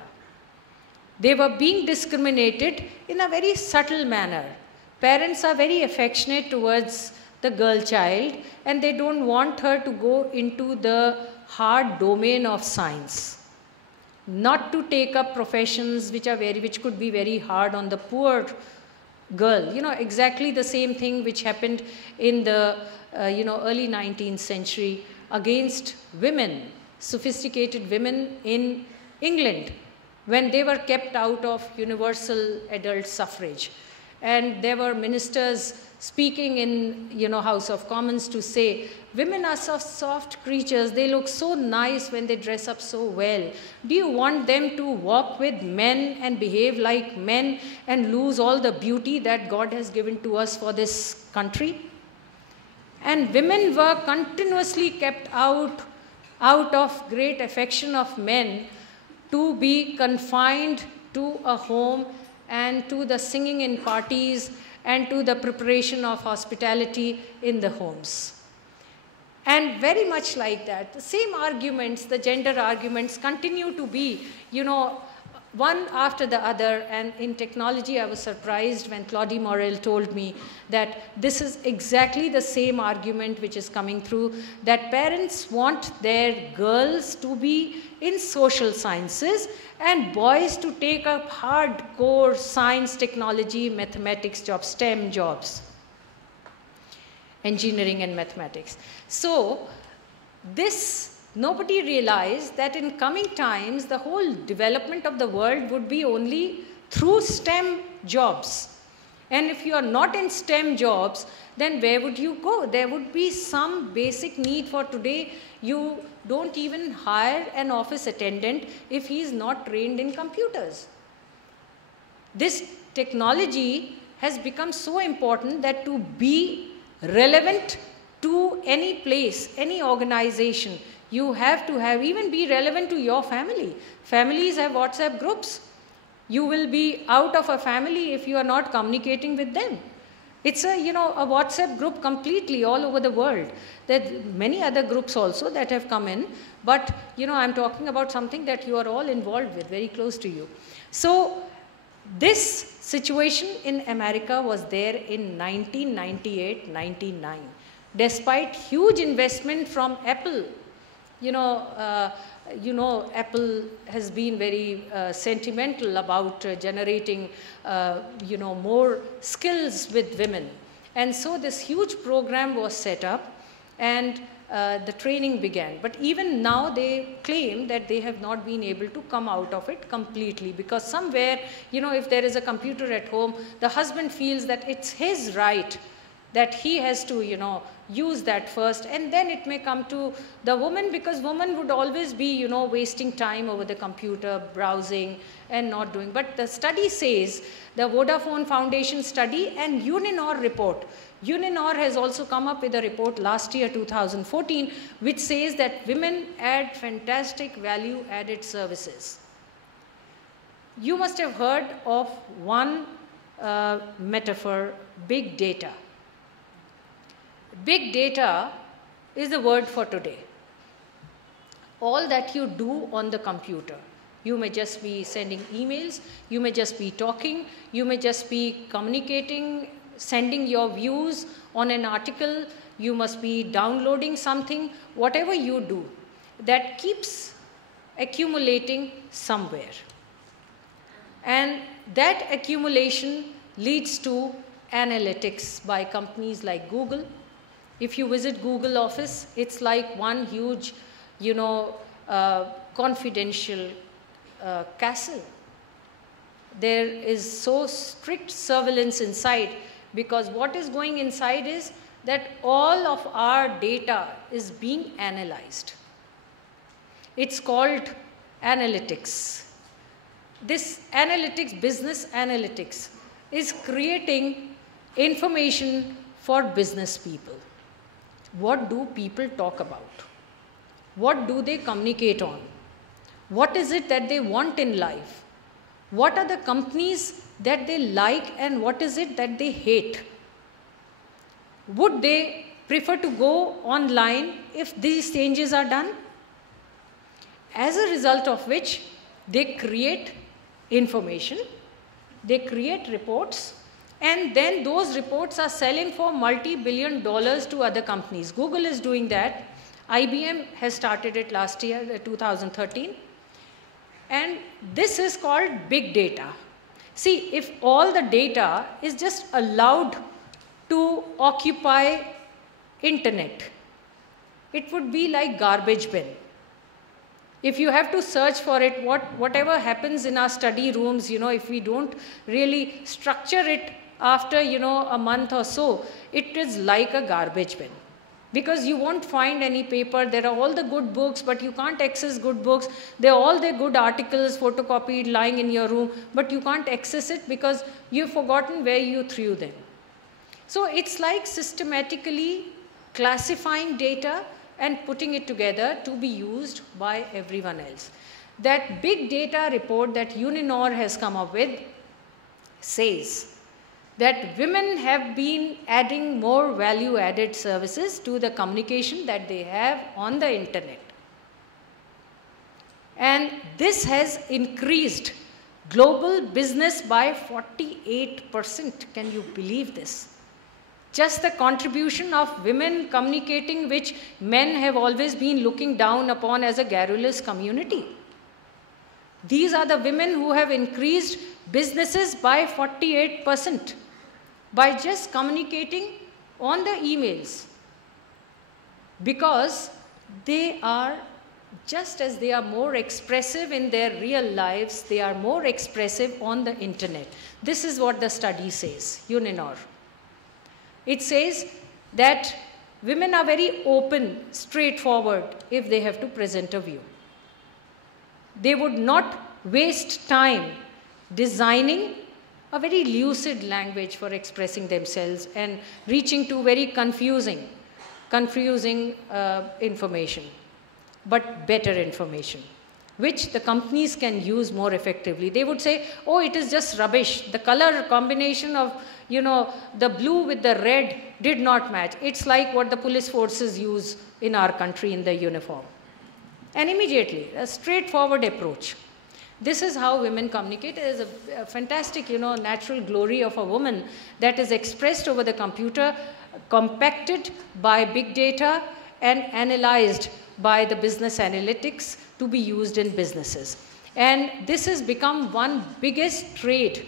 They were being discriminated in a very subtle manner. Parents are very affectionate towards the girl child and they don't want her to go into the hard domain of science. Not to take up professions which could be very hard on the poor girl. You know, exactly the same thing which happened in the early 19th century against women, sophisticated women in England, when they were kept out of universal adult suffrage. And there were ministers speaking in House of Commons to say, women are soft creatures, they look so nice when they dress up so well. Do you want them to walk with men and behave like men and lose all the beauty that God has given to us for this country? And women were continuously kept out of great affection of men to be confined to a home and to the singing in parties and to the preparation of hospitality in the homes. And very much like that, the same arguments, the gender arguments continue to be, one after the other. And in technology, I was surprised when Claudie Morel told me that this is exactly the same argument which is coming through, that parents want their girls to be in social sciences and boys to take up hardcore science, technology, mathematics jobs, STEM jobs, engineering and mathematics. So this, nobody realized that in coming times, the whole development of the world would be only through STEM jobs. And if you are not in STEM jobs, then where would you go? There would be some basic need for today. You don't even hire an office attendant if he is not trained in computers. This technology has become so important that to be relevant to any place, any organization, You have to have, even be relevant to your family. Families have WhatsApp groups. You will be out of a family if you are not communicating with them. It's a, a WhatsApp group completely all over the world. There are many other groups also that have come in, but, I'm talking about something that you are all involved with, very close to you. So, this situation in America was there in 1998-99. Despite huge investment from Apple, Apple has been very sentimental about generating, more skills with women. And so this huge program was set up, and the training began. But even now they claim that they have not been able to come out of it completely, because somewhere, if there is a computer at home, the husband feels that it's his right, that he has to, use that first, and then it may come to the woman, because woman would always be, wasting time over the computer, browsing and not doing. But the study says, the Vodafone Foundation study and Uninor report, Uninor has also come up with a report last year, 2014, which says that women add fantastic value-added services. You must have heard of one metaphor, big data. Big data is the word for today. All that you do on the computer. You may just be sending emails, you may just be talking, you may just be communicating, sending your views on an article, you must be downloading something, whatever you do, that keeps accumulating somewhere. And that accumulation leads to analytics by companies like Google. If you visit Google office, it's like one huge, confidential castle. There is so strict surveillance inside, because what is going inside is that all of our data is being analyzed. It's called analytics. This analytics, business analytics, is creating information for business people. What do people talk about? What do they communicate on? What is it that they want in life? What are the companies that they like, and what is it that they hate? Would they prefer to go online if these changes are done? As a result of which, they create information, they create reports, and then those reports are selling for multi-billion dollars to other companies. Google is doing that. IBM has started it last year, 2013. And this is called big data. See, if all the data is just allowed to occupy internet, it would be like garbage bin. If you have to search for it, whatever happens in our study rooms, if we don't really structure it after, a month or so, it is like a garbage bin. Because you won't find any paper. There are all the good books, but you can't access good books. There are all the good articles photocopied lying in your room, but you can't access it because you've forgotten where you threw them. So it's like systematically classifying data and putting it together to be used by everyone else. That big data report that Uninor has come up with says that women have been adding more value-added services to the communication that they have on the internet. And this has increased global business by 48%. Can you believe this? Just the contribution of women communicating, which men have always been looking down upon as a garrulous community. These are the women who have increased businesses by 48%. By just communicating on the emails, because they are, just as they are more expressive in their real lives, they are more expressive on the internet. This is what the study says, Uninor. It says that women are very open, straightforward if they have to present a view. They would not waste time designing a very lucid language for expressing themselves and reaching to very confusing information. but better information, which the companies can use more effectively. They would say, oh, it is just rubbish. The color combination of, the blue with the red did not match. It's like what the police forces use in our country in the uniform. And immediately, a straightforward approach. This is how women communicate. It is a fantastic, natural glory of a woman that is expressed over the computer, compacted by big data, and analyzed by the business analytics to be used in businesses. And this has become one biggest trade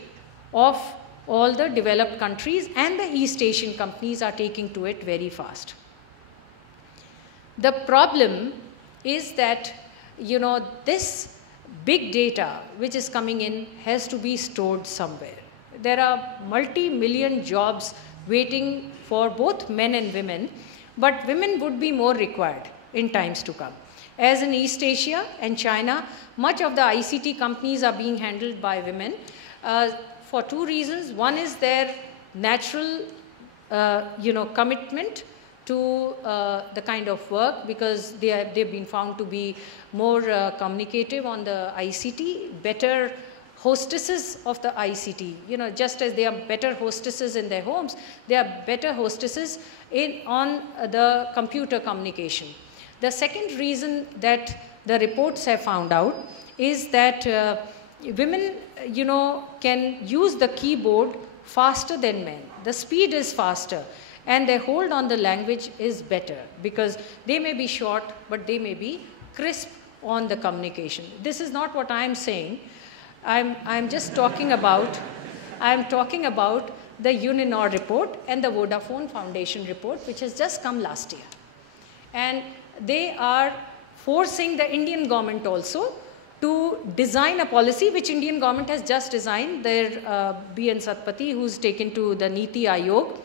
of all the developed countries, and the East Asian companies are taking to it very fast. The problem is that, this big data which is coming in has to be stored somewhere. There are multi-million jobs waiting for both men and women, but women would be more required in times to come. As in East Asia and China, much of the ICT companies are being handled by women for two reasons. One is their natural, commitment to the kind of work, because they've been found to be more communicative on the ICT, better hostesses of the ICT. Just as they are better hostesses in their homes, they are better hostesses on the computer communication. The second reason that the reports have found out is that women, can use the keyboard faster than men. The speed is faster, and their hold on the language is better, because they may be short, but they may be crisp on the communication. This is not what I am saying. I'm just talking about, the Uninor report and the Vodafone Foundation report, which has just come last year. And they are forcing the Indian government also to design a policy, which Indian government has just designed. Their B.N. Satpathy, who's taken to the Niti Aayog,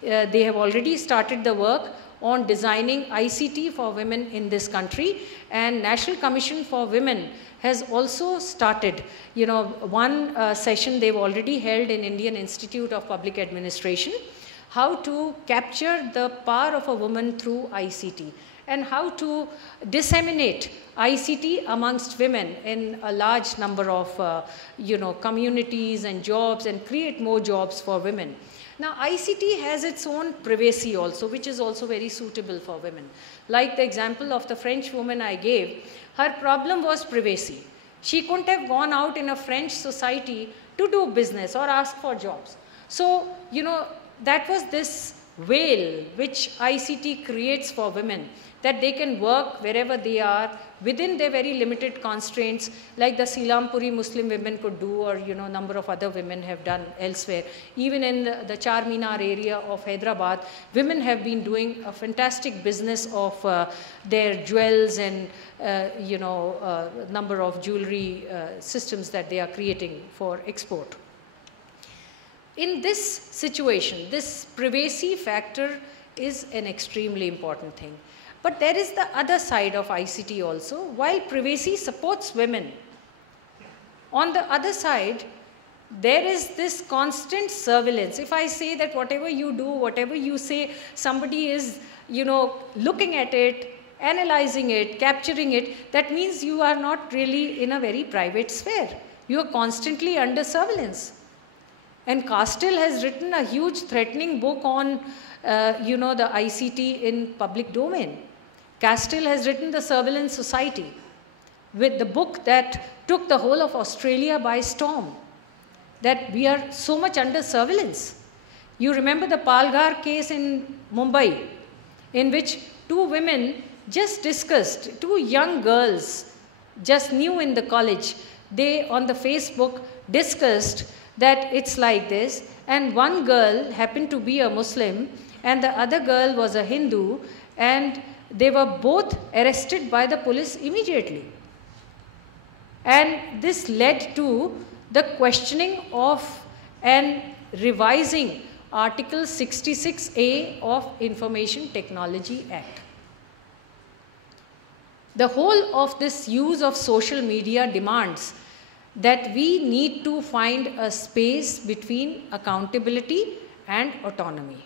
they have already started the work on designing ICT for women in this country, and National Commission for Women has also started, one session they've already held in Indian Institute of Public Administration, how to capture the power of a woman through ICT, and how to disseminate ICT amongst women in a large number of, communities and jobs, and create more jobs for women. Now, ICT has its own privacy also, which is also very suitable for women. Like the example of the French woman I gave, her problem was privacy. She couldn't have gone out in a French society to do business or ask for jobs. So, that was this veil which ICT creates for women, that they can work wherever they are within their very limited constraints, like the Silampuri Muslim women could do, or a number of other women have done elsewhere. Even in the Charminar area of Hyderabad, women have been doing a fantastic business of their jewels and number of jewelry systems that they are creating for export. In this situation, this privacy factor is an extremely important thing. But there is the other side of ICT also. While privacy supports women, on the other side, there is this constant surveillance. If I say that whatever you do, whatever you say, somebody is, looking at it, analyzing it, capturing it, that means you are not really in a very private sphere. You are constantly under surveillance. And Castile has written a huge threatening book on, the ICT in public domain. Castile has written The Surveillance Society, with the book that took the whole of Australia by storm, that we are so much under surveillance. You remember the Palghar case in Mumbai, in which two women just discussed, two young girls, just new in the college, they on the Facebook discussed that it's like this, and one girl happened to be a Muslim and the other girl was a Hindu, and they were both arrested by the police immediately. And this led to the questioning of and revising Article 66A of Information Technology Act. The whole of this use of social media demands that we need to find a space between accountability and autonomy.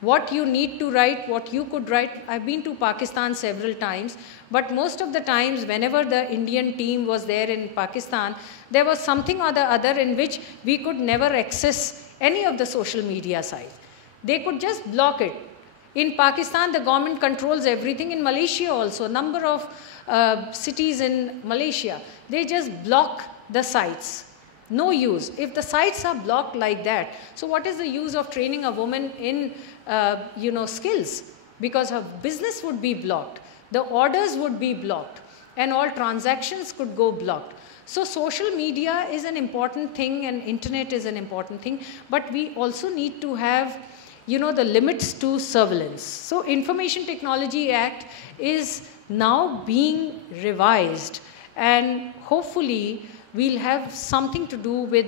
what you need to write, what you could write. I've been to Pakistan several times, but most of the times whenever the Indian team was there in Pakistan, there was something or the other in which we could never access any of the social media sites. They could just block it. In Pakistan, the government controls everything. In Malaysia also, a number of cities in Malaysia, they just block the sites. No use. If the sites are blocked like that, so what is the use of training a woman in, skills? Because her business would be blocked, the orders would be blocked, and all transactions could go blocked. So social media is an important thing and internet is an important thing, but we also need to have, the limits to surveillance. So Information Technology Act is now being revised, and hopefully we'll have something to do with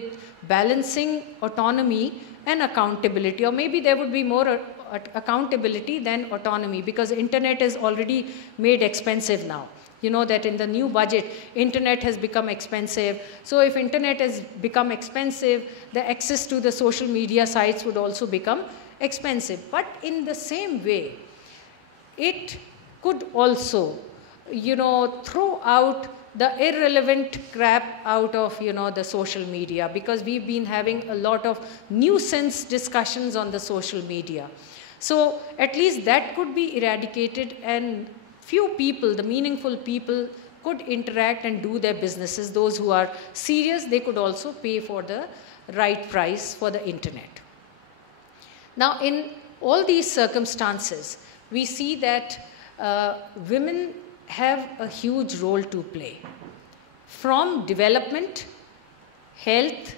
balancing autonomy and accountability, or maybe there would be more accountability than autonomy, because internet is already made expensive now. You know that in the new budget, internet has become expensive. So if internet has become expensive, the access to the social media sites would also become expensive. But in the same way, it could also, throw out the irrelevant crap out of, the social media, because we've been having a lot of nuisance discussions on the social media. So at least that could be eradicated, and few people, the meaningful people, could interact and do their businesses. Those who are serious, they could also pay for the right price for the internet. Now, in all these circumstances, we see that women have a huge role to play. From development, health,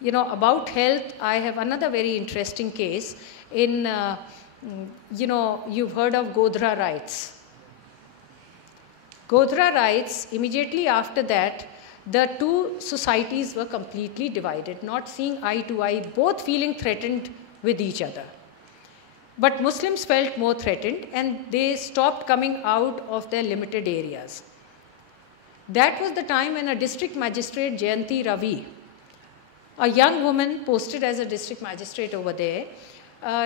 about health, I have another very interesting case. In, you've heard of Godhra riots. Godhra riots, immediately after that, the two societies were completely divided, not seeing eye to eye, both feeling threatened with each other. But Muslims felt more threatened, and they stopped coming out of their limited areas. That was the time when a district magistrate, Jayanti Ravi, a young woman posted as a district magistrate over there,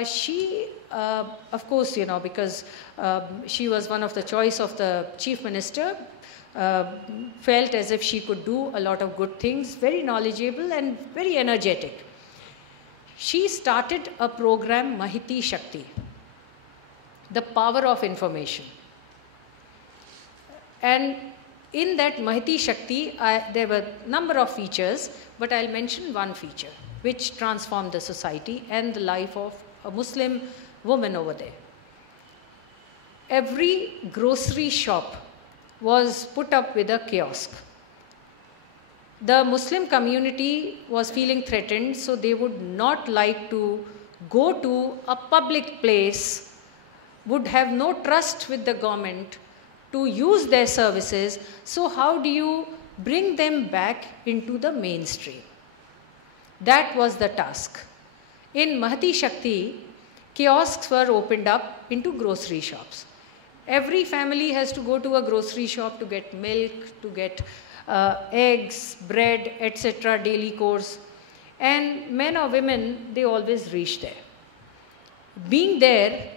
she, of course, because she was one of the choice of the chief minister, felt as if she could do a lot of good things, very knowledgeable and very energetic. She started a program, Mahiti Shakti, the power of information. And in that Mahiti Shakti, there were a number of features, but I'll mention one feature which transformed the society and the life of a Muslim woman over there. Every grocery shop was put up with a kiosk. The Muslim community was feeling threatened, so they would not like to go to a public place, would have no trust with the government to use their services. So how do you bring them back into the mainstream? That was the task. In Mahati Shakti, kiosks were opened up into grocery shops. Every family has to go to a grocery shop to get milk, to get eggs, bread, etc., daily course. And men or women, they always reach there. Being there,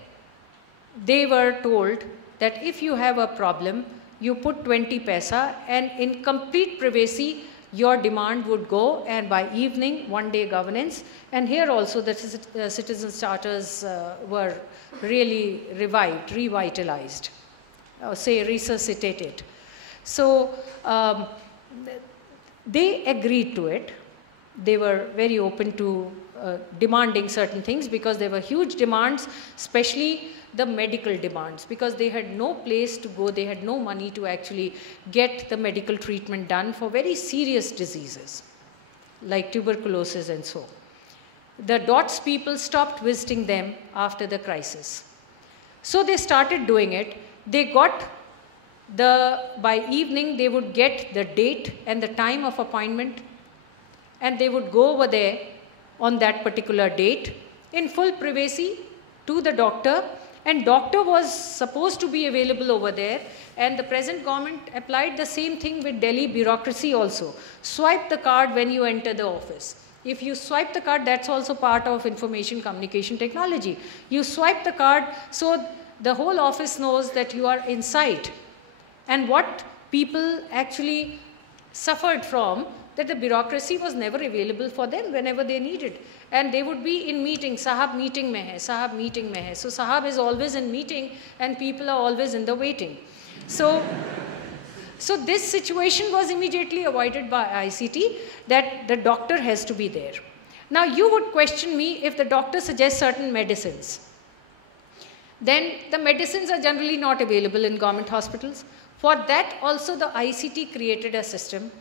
they were told that if you have a problem, you put 20 paisa, and in complete privacy, your demand would go, and by evening, one-day governance. And here also the citizen charters were really revitalized, say resuscitated. So they agreed to it. They were very open to demanding certain things, because there were huge demands, especially the medical demands, because they had no place to go, they had no money to actually get the medical treatment done for very serious diseases like tuberculosis and so. The DOTS people stopped visiting them after the crisis. So they started doing it. They got by evening they would get the date and the time of appointment, and they would go over there on that particular date in full privacy to the doctor, and doctor was supposed to be available over there, and the present government applied the same thing with Delhi bureaucracy also. Swipe the card when you enter the office. If you swipe the card, that's also part of information communication technology. You swipe the card so the whole office knows that you are inside. And what people actually suffered from, that the bureaucracy was never available for them whenever they needed. And they would be in meeting, Sahab meeting mein hai, Sahab meeting mein hai. So Sahab is always in meeting and people are always in the waiting. So this situation was immediately avoided by ICT, that the doctor has to be there. Now you would question me, if the doctor suggests certain medicines, then the medicines are generally not available in government hospitals. For that also the ICT created a system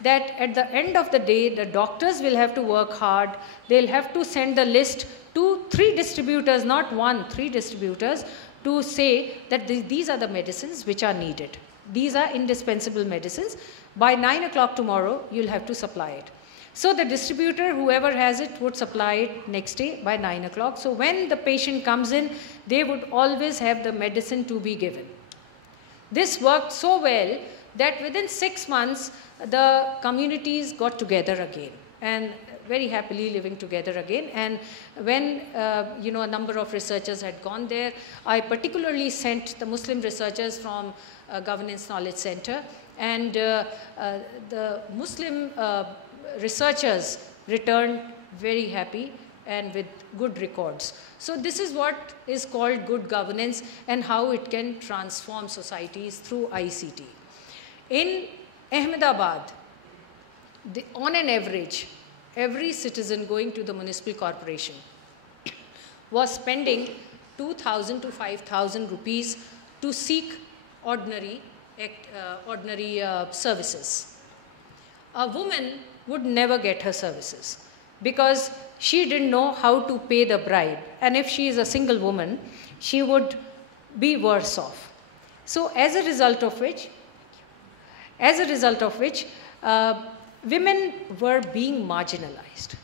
that at the end of the day, the doctors will have to work hard. They'll have to send the list to 3 distributors, not 1, 3 distributors, to say that these are the medicines which are needed. These are indispensable medicines. By 9 o'clock tomorrow, you'll have to supply it. So the distributor, whoever has it, would supply it next day by 9 o'clock. So when the patient comes in, they would always have the medicine to be given. This worked so well that within 6 months, the communities got together again and very happily living together again. And when a number of researchers had gone there, I particularly sent the Muslim researchers from Governance Knowledge Center, and the Muslim researchers returned very happy and with good records. So this is what is called good governance and how it can transform societies through ICT. In Ahmedabad, on an average, every citizen going to the municipal corporation was spending 2,000 to 5,000 rupees to seek ordinary services. A woman would never get her services because she didn't know how to pay the bribe. And if she is a single woman, she would be worse off. So as a result of which, women were being marginalized.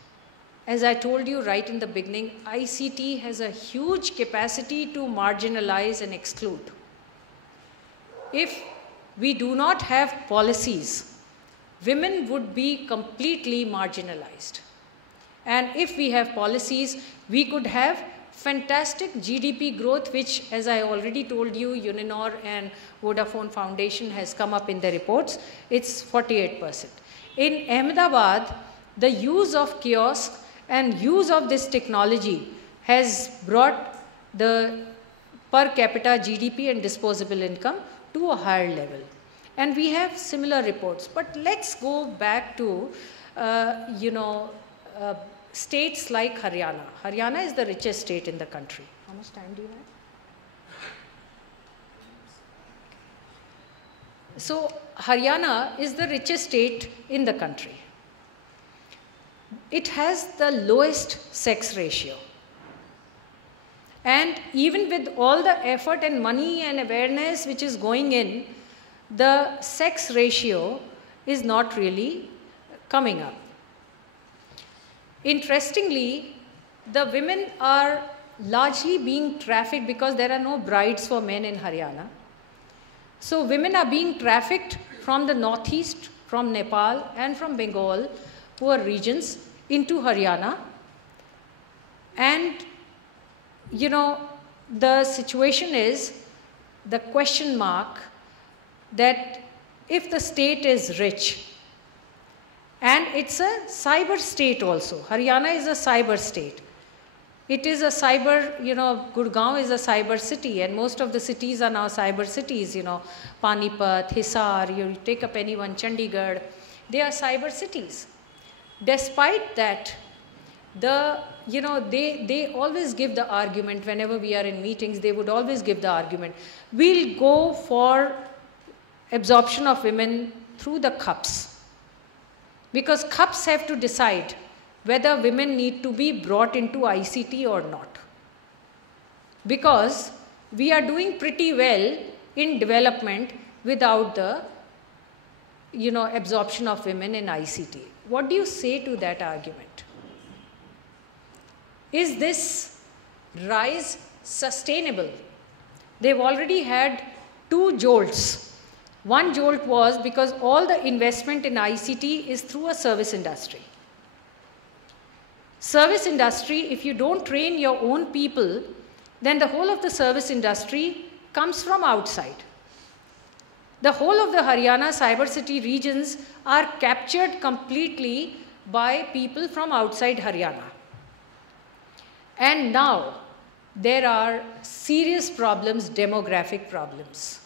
As I told you right in the beginning, ICT has a huge capacity to marginalize and exclude. If we do not have policies, women would be completely marginalized. And if we have policies, we could have fantastic GDP growth, which, as I already told you, Uninor and Vodafone Foundation has come up in the reports. It's 48%. In Ahmedabad, the use of kiosks and use of this technology has brought the per capita GDP and disposable income to a higher level. And we have similar reports. But let's go back to, states like Haryana. Haryana is the richest state in the country. How much time do you have? So Haryana is the richest state in the country. It has the lowest sex ratio. And even with all the effort and money and awareness which is going in, the sex ratio is not really coming up. Interestingly, the women are largely being trafficked because there are no brides for men in Haryana. So women are being trafficked from the northeast, from Nepal and from Bengal, poor regions, into Haryana. And, the situation is the question mark that if the state is rich, and it's a cyber state also. Haryana is a cyber state. It is a cyber, Gurgaon is a cyber city, and most of the cities are now cyber cities, Panipat, Hisar, you take up anyone, Chandigarh, they are cyber cities. Despite that, they always give the argument, whenever we are in meetings, they would always give the argument, we'll go for absorption of women through the CUPs. Because CUPs have to decide whether women need to be brought into ICT or not. Because we are doing pretty well in development without the absorption of women in ICT. What do you say to that argument? Is this rise sustainable? They've already had 2 jolts. One jolt was because all the investment in ICT is through a service industry. Service industry, if you don't train your own people, then the whole of the service industry comes from outside. The whole of the Haryana cyber city regions are captured completely by people from outside Haryana. And now there are serious problems, demographic problems.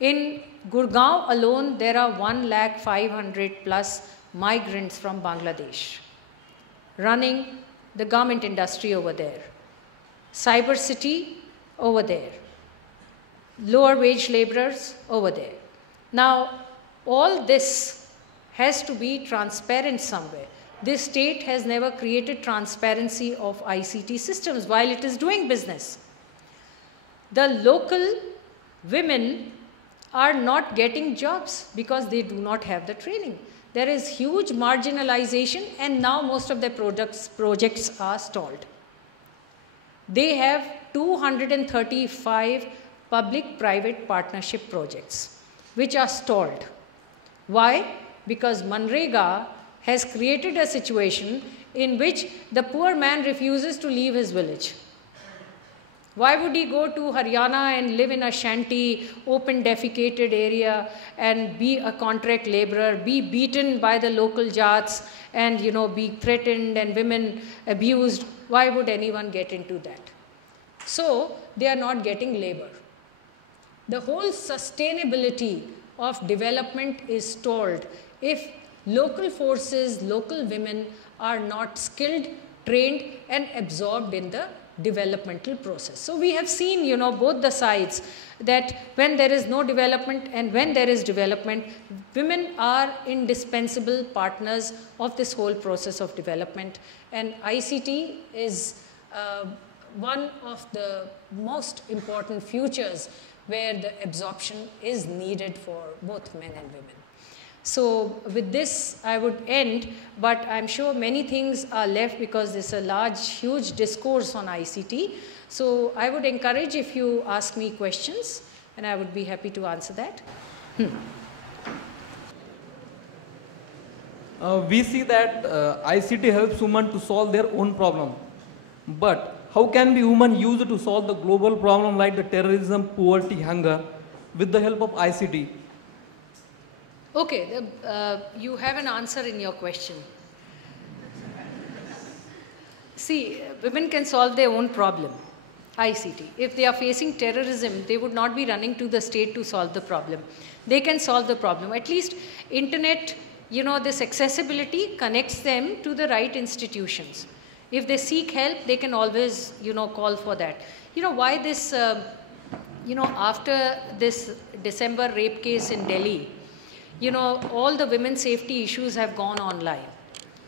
In Gurgaon alone, there are 1,500,000 plus migrants from Bangladesh running the garment industry over there, cyber city over there, lower wage laborers over there. Now, all this has to be transparent somewhere. This state has never created transparency of ICT systems while it is doing business. The local women are not getting jobs because they do not have the training. There is huge marginalization, and now most of their projects are stalled. They have 235 public-private partnership projects which are stalled. Why? Because Manrega has created a situation in which the poor man refuses to leave his village. Why would he go to Haryana and live in a shanty, open defecated area and be a contract laborer, be beaten by the local jats and be threatened and women abused? Why would anyone get into that? So they are not getting labor. The whole sustainability of development is stalled if local forces, local women are not skilled, trained and absorbed in the developmental process. So we have seen, both the sides, that when there is no development and when there is development, women are indispensable partners of this whole process of development. And ICT is one of the most important futures where the absorption is needed for both men and women. So with this, I would end, but I'm sure many things are left because there's a large, huge discourse on ICT. So I would encourage if you ask me questions, and I would be happy to answer that. We see that ICT helps women to solve their own problem. But how can be women used to solve the global problem like the terrorism, poverty, hunger with the help of ICT? Okay, you have an answer in your question. See, women can solve their own problem, ICT. If they are facing terrorism, they would not be running to the state to solve the problem. They can solve the problem. At least internet, this accessibility connects them to the right institutions. If they seek help, they can always, call for that. Why this, after this December rape case in Delhi, all the women's safety issues have gone online.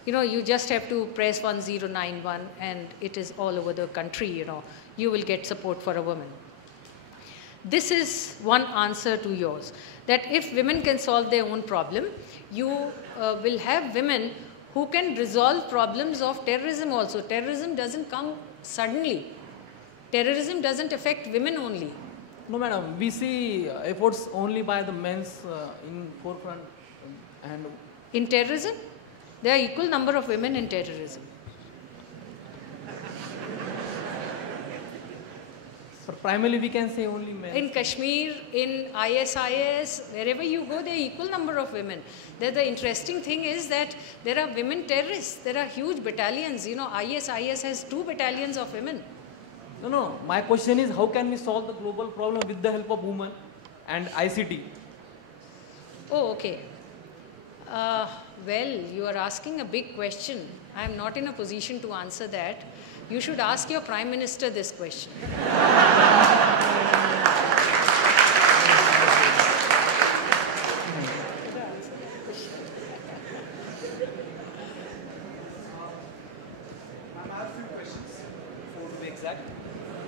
You just have to press 1091 and it is all over the country, you will get support for a woman. This is one answer to yours, that if women can solve their own problem, you will have women who can resolve problems of terrorism also. Terrorism doesn't come suddenly. Terrorism doesn't affect women only. No, madam, we see efforts only by the men's in forefront. And in terrorism, there are equal number of women in terrorism. But primarily we can say only men. In Kashmir, in ISIS, wherever you go, there are equal number of women. The interesting thing is that there are women terrorists. There are huge battalions. ISIS has 2 battalions of women. No. My question is, how can we solve the global problem with the help of women and ICT? Oh, okay. Well, you are asking a big question. I am not in a position to answer that. You should ask your Prime Minister this question.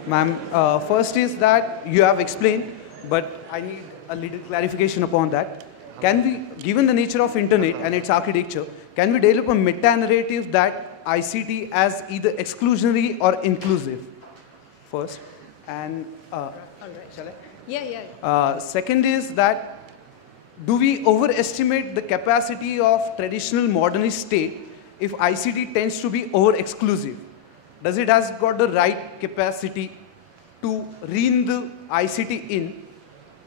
Ma'am, first is that you have explained, but I need a little clarification upon that. Can we, given the nature of internet and its architecture, can we develop a meta-narrative that ICT as either exclusionary or inclusive? First, and All right. shall I? Yeah. Second is that do we overestimate the capacity of traditional modernist state if ICT tends to be over-exclusive? Does it has got the right capacity to rein the ICT in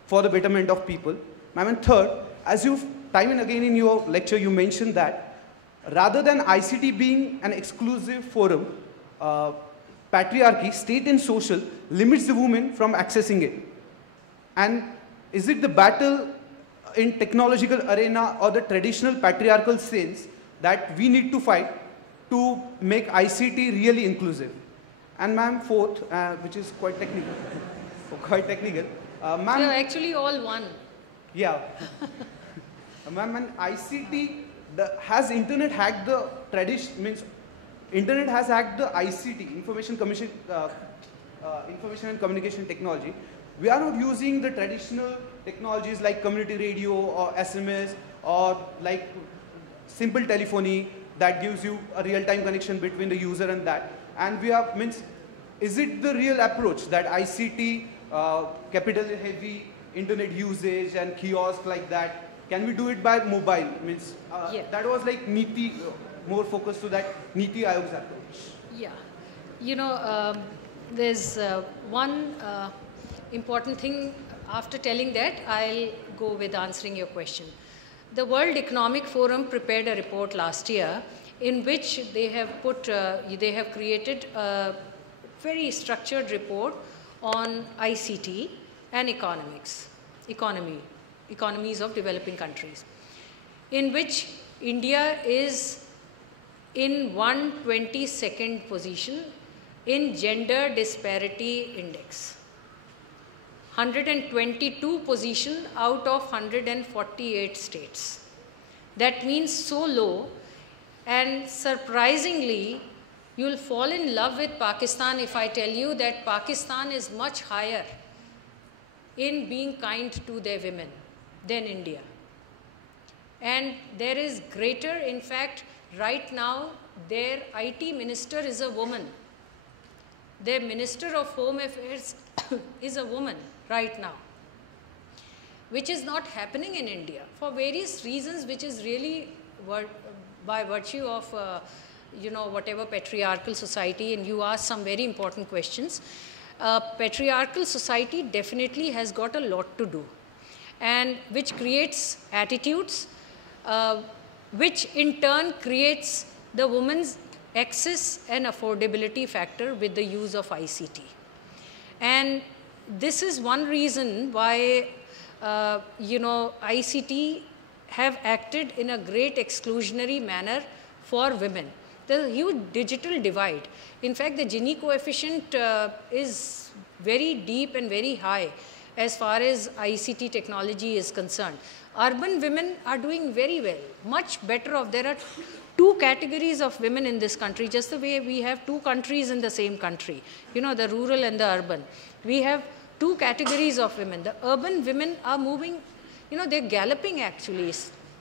for the betterment of people? Ma'am, and third, as you've time and again in your lecture, you mentioned that rather than ICT being an exclusive forum, patriarchy, state and social, limits the women from accessing it. And is it the battle in technological arena or the traditional patriarchal sense that we need to fight to make ICT really inclusive? And ma'am, fourth, which is quite technical, ma'am. They're actually all one. Yeah. Ma'am, and ICT, has internet hacked the tradition, means internet has hacked the ICT, information and communication technology. We are not using the traditional technologies like community radio or SMS or like simple telephony that gives you a real-time connection between the user and that. And we are, means, is it the real approach that ICT, capital heavy internet usage and kiosk like that, can we do it by mobile? Means, yeah. That was like Niti, more focused to that Niti Ayog's approach. Yeah. You know, there's one important thing. After telling that, I'll go with answering your question. The World Economic Forum prepared a report last year in which they have created a very structured report on ICT and economies of developing countries, in which India is in 122nd position in gender disparity index. 122 position out of 148 states. That means so low, and surprisingly, you'll fall in love with Pakistan if I tell you that Pakistan is much higher in being kind to their women than India. And there is greater, in fact, right now, their IT minister is a woman. Their Minister of Home Affairs is a woman right now, which is not happening in India for various reasons, which is really by virtue of, whatever patriarchal society, and you asked some very important questions. Patriarchal society definitely has got a lot to do, and which creates attitudes, which in turn creates the woman's access and affordability factor with the use of ICT. And this is one reason why, ICT have acted in a great exclusionary manner for women. There's a huge digital divide. In fact, the Gini coefficient is very deep and very high as far as ICT technology is concerned. Urban women are doing very well, much better off. There are two categories of women in this country, just the way we have two countries in the same country, the rural and the urban. We have two categories of women. The urban women are moving, they're galloping actually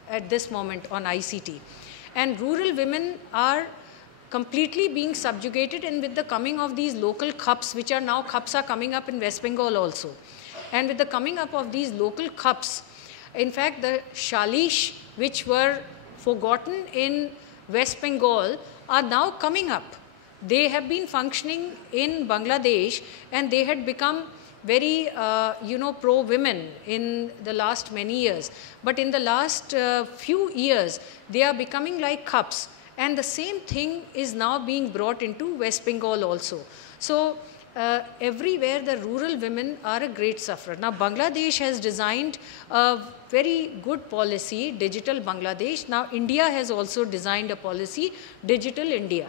at this moment on ICT. And rural women are completely being subjugated, and with the coming of these local cups, which are now cups are coming up in West Bengal also. And with the coming up of these local cups, in fact, the Shalish, which were forgotten in West Bengal, are now coming up. They have been functioning in Bangladesh, and they had become very, pro-women in the last many years. But in the last few years, they are becoming like cups. And the same thing is now being brought into West Bengal also. So everywhere the rural women are a great sufferer. Now Bangladesh has designed a very good policy, Digital Bangladesh. Now India has also designed a policy, Digital India.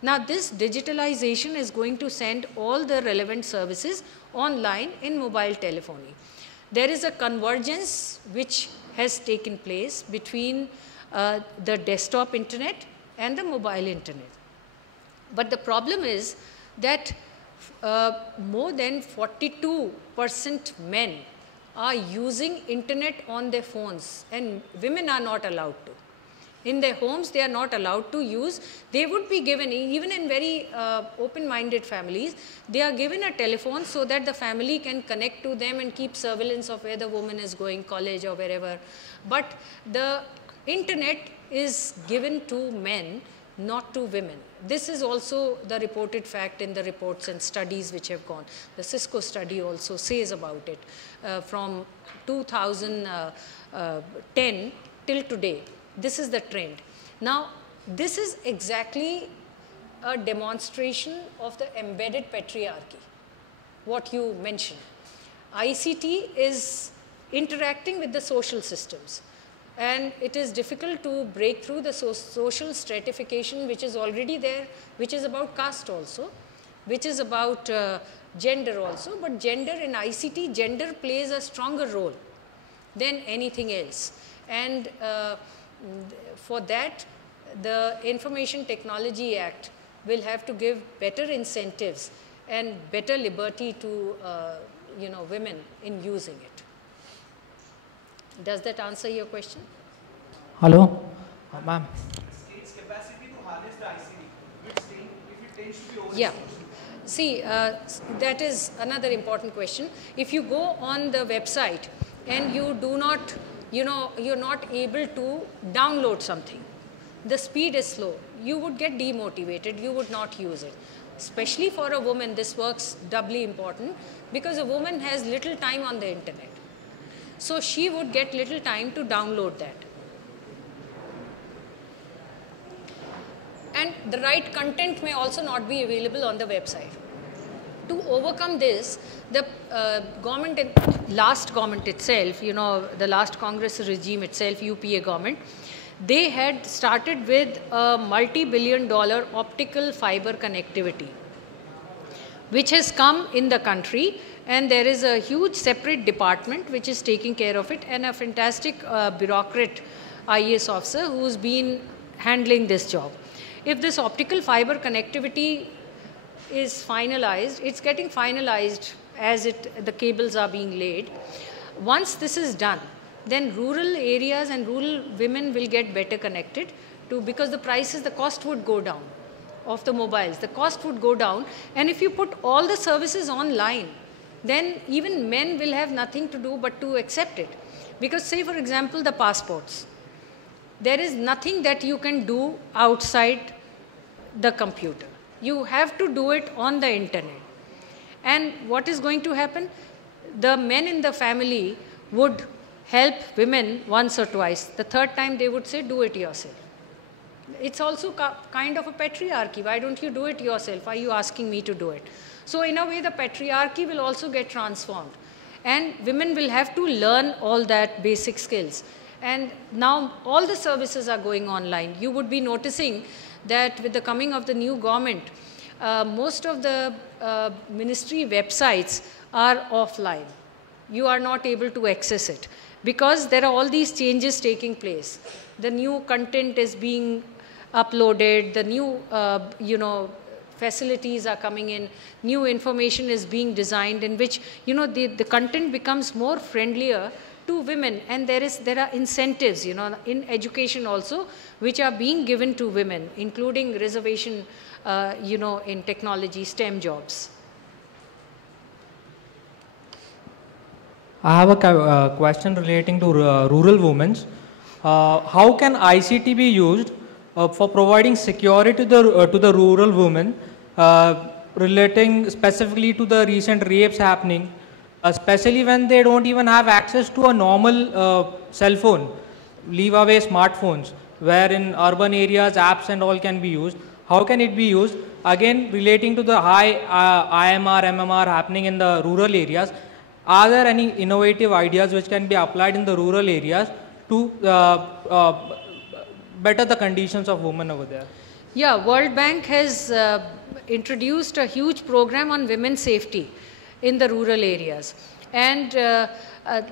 Now this digitalization is going to send all the relevant services online in mobile telephony. There is a convergence which has taken place between the desktop internet and the mobile internet. But the problem is that more than 42% men are using internet on their phones, and women are not allowed to. In their homes, they are not allowed to use. They would be given, even in very open-minded families, they are given a telephone so that the family can connect to them and keep surveillance of where the woman is going, college or wherever. But the internet is given to men not to women. This is also the reported fact in the reports and studies which have gone. The Cisco study also says about it from 2010 till today. This is the trend. Now, this is exactly a demonstration of the embedded patriarchy, what you mentioned. ICT is interacting with the social systems, and it is difficult to break through the social stratification which is already there, which is about caste also, which is about gender also. But gender in ICT, gender plays a stronger role than anything else. And for that, the Information Technology Act will have to give better incentives and better liberty to women in using it. Does that answer your question? Hello, ma'am. State's capacity to harness the ICT, if it tends to be over. Yeah. See, that is another important question. If you go on the website and you do not, you're not able to download something, the speed is slow, you would get demotivated, you would not use it. Especially for a woman, this works doubly important because a woman has little time on the internet. So she would get little time to download that. And the right content may also not be available on the website. To overcome this, the last government itself, the last Congress regime itself, UPA government, they had started with a multi-billion-dollar optical fiber connectivity, which has come in the country, and there is a huge separate department which is taking care of it, and a fantastic bureaucrat IAS officer who's been handling this job. If this optical fiber connectivity is finalized, it's getting finalized as the cables are being laid. Once this is done, then rural areas and rural women will get better connected because the cost would go down of the mobiles. The cost would go down, and if you put all the services online, then even men will have nothing to do but to accept it. Because say, for example, the passports. There is nothing that you can do outside the computer. You have to do it on the internet. And what is going to happen? The men in the family would help women once or twice. The third time they would say, do it yourself. It's also kind of a patriarchy. Why don't you do it yourself? Why are you asking me to do it? So in a way, the patriarchy will also get transformed. And women will have to learn all that basic skills. And now all the services are going online. You would be noticing that with the coming of the new government, most of the ministry websites are offline. You are not able to access it because there are all these changes taking place. The new content is being uploaded, the new facilities are coming in, new information is being designed in which the content becomes more friendlier to women, and there are incentives in education also which are being given to women, including reservation in technology, STEM jobs. I have a question relating to rural women. How can ICT be used for providing security to the rural women, relating specifically to the recent rapes happening, especially when they don't even have access to a normal cell phone, leave away smartphones, where in urban areas apps and all can be used. How can it be used? Again, relating to the high IMR, MMR happening in the rural areas, are there any innovative ideas which can be applied in the rural areas to better the conditions of women over there? Yeah, World Bank has introduced a huge program on women's safety in the rural areas. And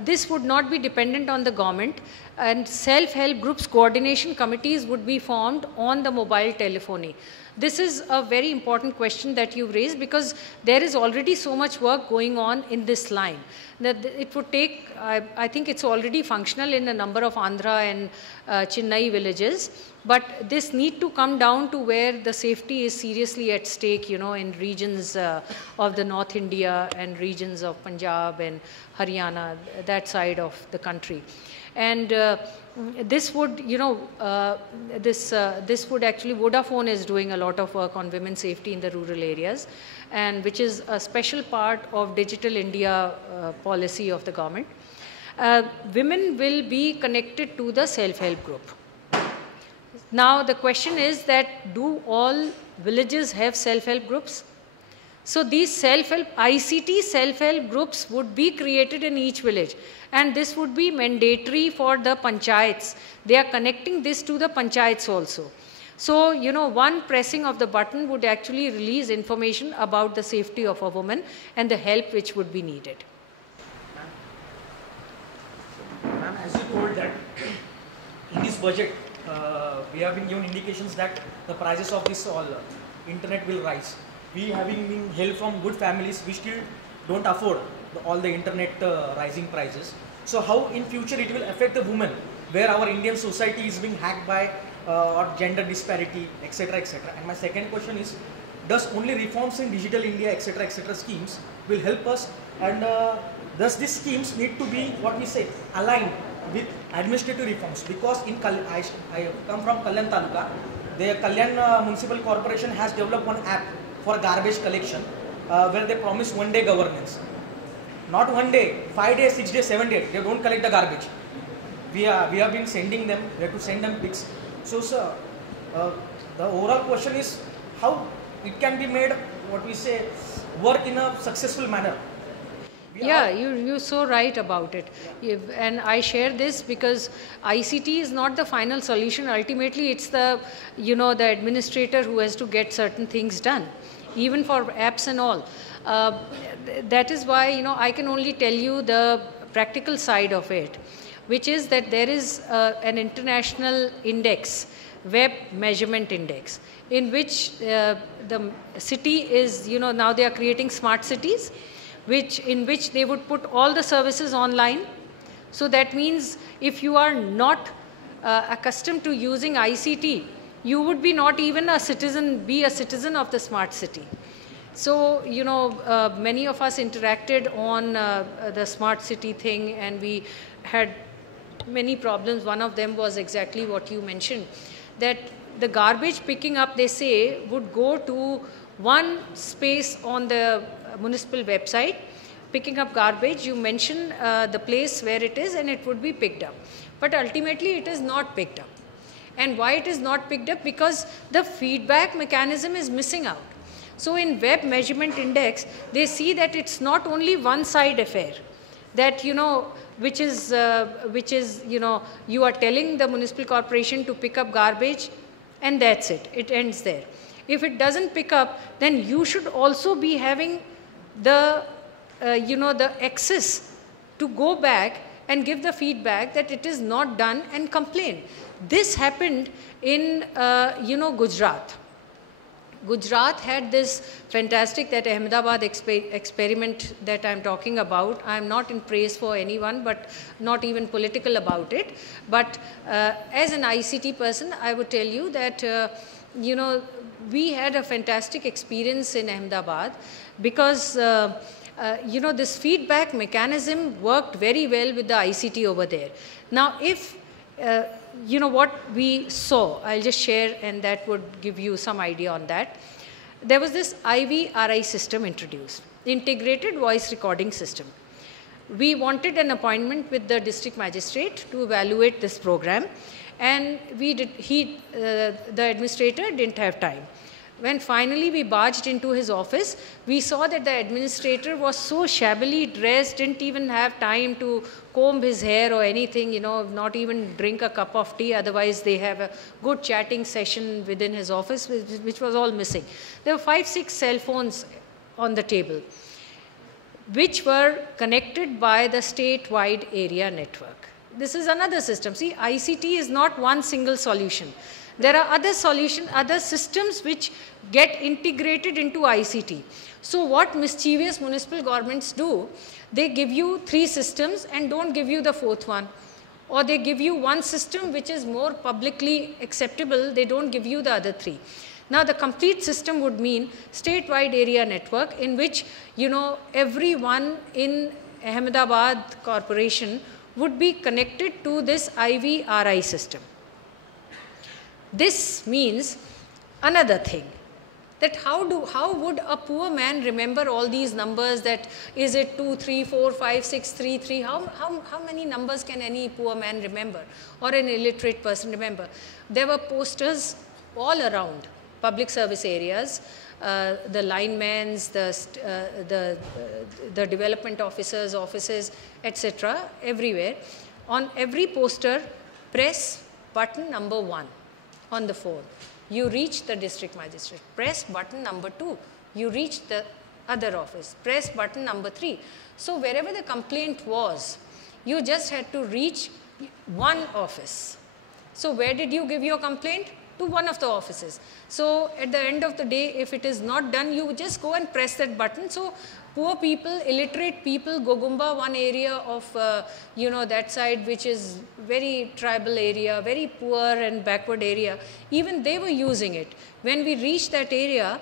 this would not be dependent on the government, and self-help groups coordination committees would be formed on the mobile telephony. This is a very important question that you raised because there is already so much work going on in this line that it would take, I think it's already functional in a number of Andhra and Chennai villages, but this need to come down to where the safety is seriously at stake, in regions of the North India and regions of Punjab and Haryana, that side of the country. And this would, this would actually, Vodafone is doing a lot of work on women's safety in the rural areas, and which is a special part of Digital India policy of the government. Women will be connected to the self-help group. Now the question is that, do all villages have self-help groups? So these ICT self-help groups would be created in each village, and this would be mandatory for the panchayats. They are connecting this to the panchayats also. So, one pressing of the button would actually release information about the safety of a woman and the help which would be needed. Ma'am, as you told that in this budget, we have been given indications that the prices of this all internet will rise. We having been hailed from good families, we still don't afford all the internet rising prices. So how in future it will affect the women, where our Indian society is being hacked by or gender disparity, etc., etc. And my second question is, does only reforms in Digital India, etc., schemes will help us, and does these schemes need to be, what we say, aligned with administrative reforms? Because in I come from Kalyan Taluka, the Kalyan Municipal Corporation has developed one app for garbage collection where they promise one-day governance. Not 1 day, 5 days, 6 days, 7 days, they don't collect the garbage. We have been sending them, we have to send them pics. So sir, the overall question is how it can be made, what we say, work in a successful manner. Yeah, you're so right about it. And I share this because ICT is not the final solution. Ultimately, it's the, the administrator who has to get certain things done, even for apps and all. That is why, I can only tell you the practical side of it, which is that there is an international index, web measurement index, in which the city is, now they are creating smart cities, in which they would put all the services online. So that means if you are not accustomed to using ICT, you would be not even be a citizen of the smart city. So, many of us interacted on the smart city thing, and we had many problems. One of them was exactly what you mentioned, that the garbage picking up, they say, would go to one space on the municipal website, picking up garbage. You mention the place where it is and it would be picked up. But ultimately it is not picked up. And why it is not picked up? Because the feedback mechanism is missing out. So in web measurement index, they see that it's not only one side affair, that, which is, you are telling the municipal corporation to pick up garbage and that's it. It ends there. If it doesn't pick up, then you should also be having the, the access to go back and give the feedback that it is not done and complain. This happened in, Gujarat. Gujarat had this fantastic, that Ahmedabad experiment that I'm talking about. I'm not in praise for anyone, but not even political about it. But as an ICT person, I would tell you that, we had a fantastic experience in Ahmedabad because, this feedback mechanism worked very well with the ICT over there. Now, if, what we saw, I'll just share, and that would give you some idea on that. There was this IVRI system introduced, Integrated Voice Recording System. We wanted an appointment with the district magistrate to evaluate this program, and the administrator didn't have time. When finally we barged into his office, we saw that the administrator was so shabbily dressed, didn't even have time to comb his hair or anything, not even drink a cup of tea. Otherwise, they have a good chatting session within his office, which was all missing. There were 5-6 cell phones on the table, which were connected by the statewide area network. This is another system. See, ICT is not one single solution. There are other solutions, other systems which get integrated into ICT. So what mischievous municipal governments do, they give you 3 systems and don't give you the 4th one. Or they give you one system which is more publicly acceptable, they don't give you the other 3. Now the complete system would mean statewide area network in which, everyone in Ahmedabad corporation would be connected to this IVRI system. This means another thing, that how would a poor man remember all these numbers, that is it 2, 3, 4, 5, 6, 3, 3, how many numbers can any poor man remember or an illiterate person remember? There were posters all around public service areas, the linemen's, the development officers' offices, etc., everywhere. On every poster, press button number 1 on the phone. You reach the district magistrate. Press button number 2. You reach the other office. Press button number 3. So wherever the complaint was, you just had to reach one office. So where did you give your complaint? To one of the offices. So at the end of the day, if it is not done, you just go and press that button. So poor people, illiterate people, Gogumba, one area of, that side which is very tribal area, very poor and backward area, even they were using it. When we reached that area,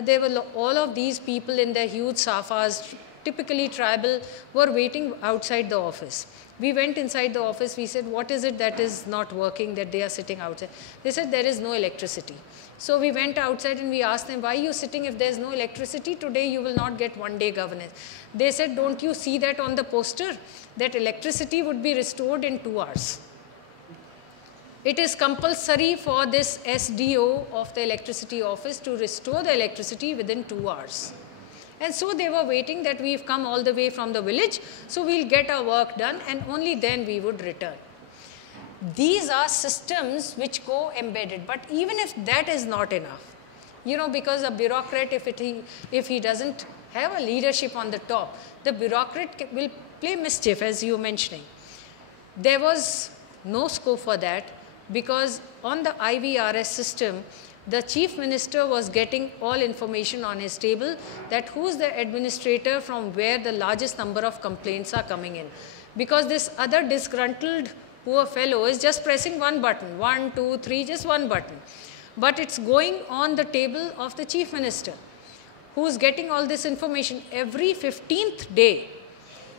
there were all of these people in their huge safas, typically tribal, were waiting outside the office. We went inside the office, we said, what is it that is not working, that they are sitting outside? They said, there is no electricity. So we went outside and we asked them, why are you sitting if there is no electricity? Today you will not get one-day governance. They said, don't you see that on the poster, that electricity would be restored in 2 hours. It is compulsory for this SDO of the electricity office to restore the electricity within 2 hours. And so they were waiting that we've come all the way from the village, so we'll get our work done and only then we would return. These are systems which go embedded, but even if that is not enough, because a bureaucrat, if he doesn't have a leadership on the top, the bureaucrat will play mischief, as you were mentioning. There was no scope for that, because on the IVRS system, the chief minister was getting all information on his table, that who's the administrator from where the largest number of complaints are coming in. Because this other disgruntled poor fellow is just pressing one button, 1, 2, 3, just one button. But it's going on the table of the chief minister, who's getting all this information. Every 15th day,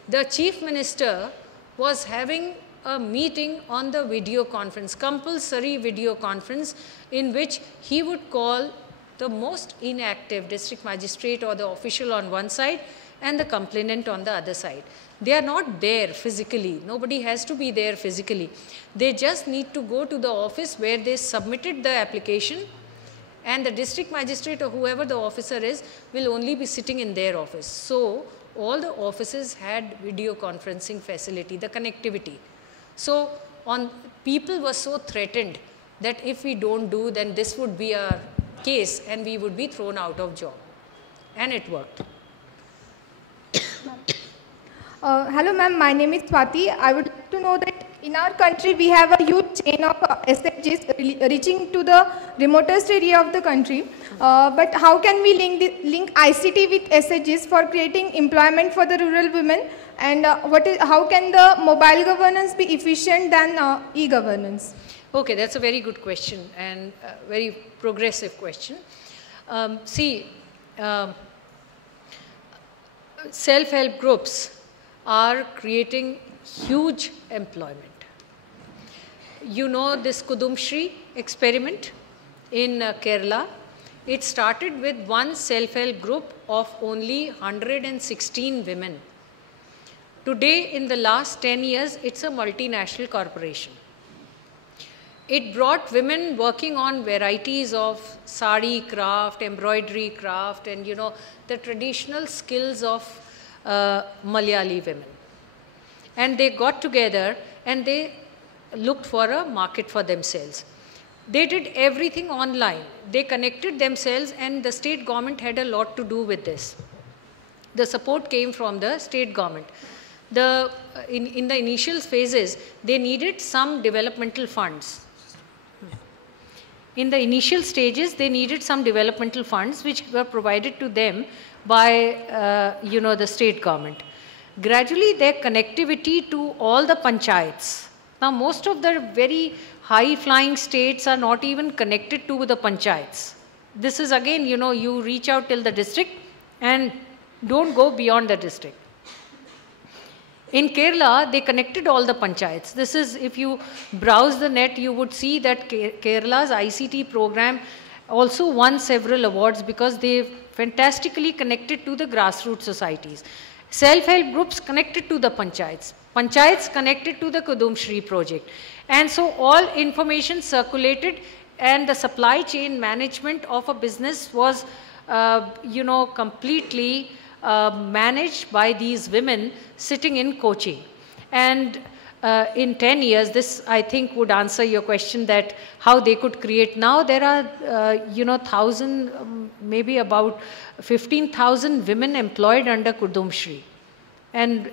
the chief minister was having a meeting on the video conference, compulsory video conference, in which he would call the most inactive district magistrate or the official on one side and the complainant on the other side. They are not there physically. Nobody has to be there physically. They just need to go to the office where they submitted the application, and the district magistrate or whoever the officer is will only be sitting in their office. So all the offices had video conferencing facility, the connectivity. So people were so threatened that if we don't do, then this would be our case and we would be thrown out of job. And it worked. Hello ma'am, my name is Swati. I would like to know that in our country we have a huge chain of SHGs reaching to the remotest area of the country. But how can we link ICT with SHGs for creating employment for the rural women? And how can the mobile governance be efficient than e-governance? Okay, that's a very good question and a very progressive question. Self-help groups are creating huge employment. You know this Kudumshri experiment in Kerala. It started with one self-help group of only 116 women. Today, in the last 10 years, it's a multinational corporation. It brought women working on varieties of sari craft, embroidery craft, and the traditional skills of Malayali women. And they got together and they looked for a market for themselves. They did everything online. They connected themselves, and the state government had a lot to do with this. The support came from the state government. In the initial phases, they needed some developmental funds. In the initial stages, they needed some developmental funds which were provided to them by the state government. Gradually, their connectivity to all the panchayats. Now, most of the very high-flying states are not even connected to the panchayats. This is again, you reach out till the district and don't go beyond the district. In Kerala, they connected all the panchayats. This is, if you browse the net, you would see that Kerala's ICT program also won several awards because they fantastically connected to the grassroots societies. Self-help groups connected to the panchayats. Panchayats connected to the Kudum Shri project. And so all information circulated, and the supply chain management of a business was, completely managed by these women sitting in Kochi. And in 10 years, this I think would answer your question that how they could create. Now there are, maybe about 15,000 women employed under Kudum Shri. And,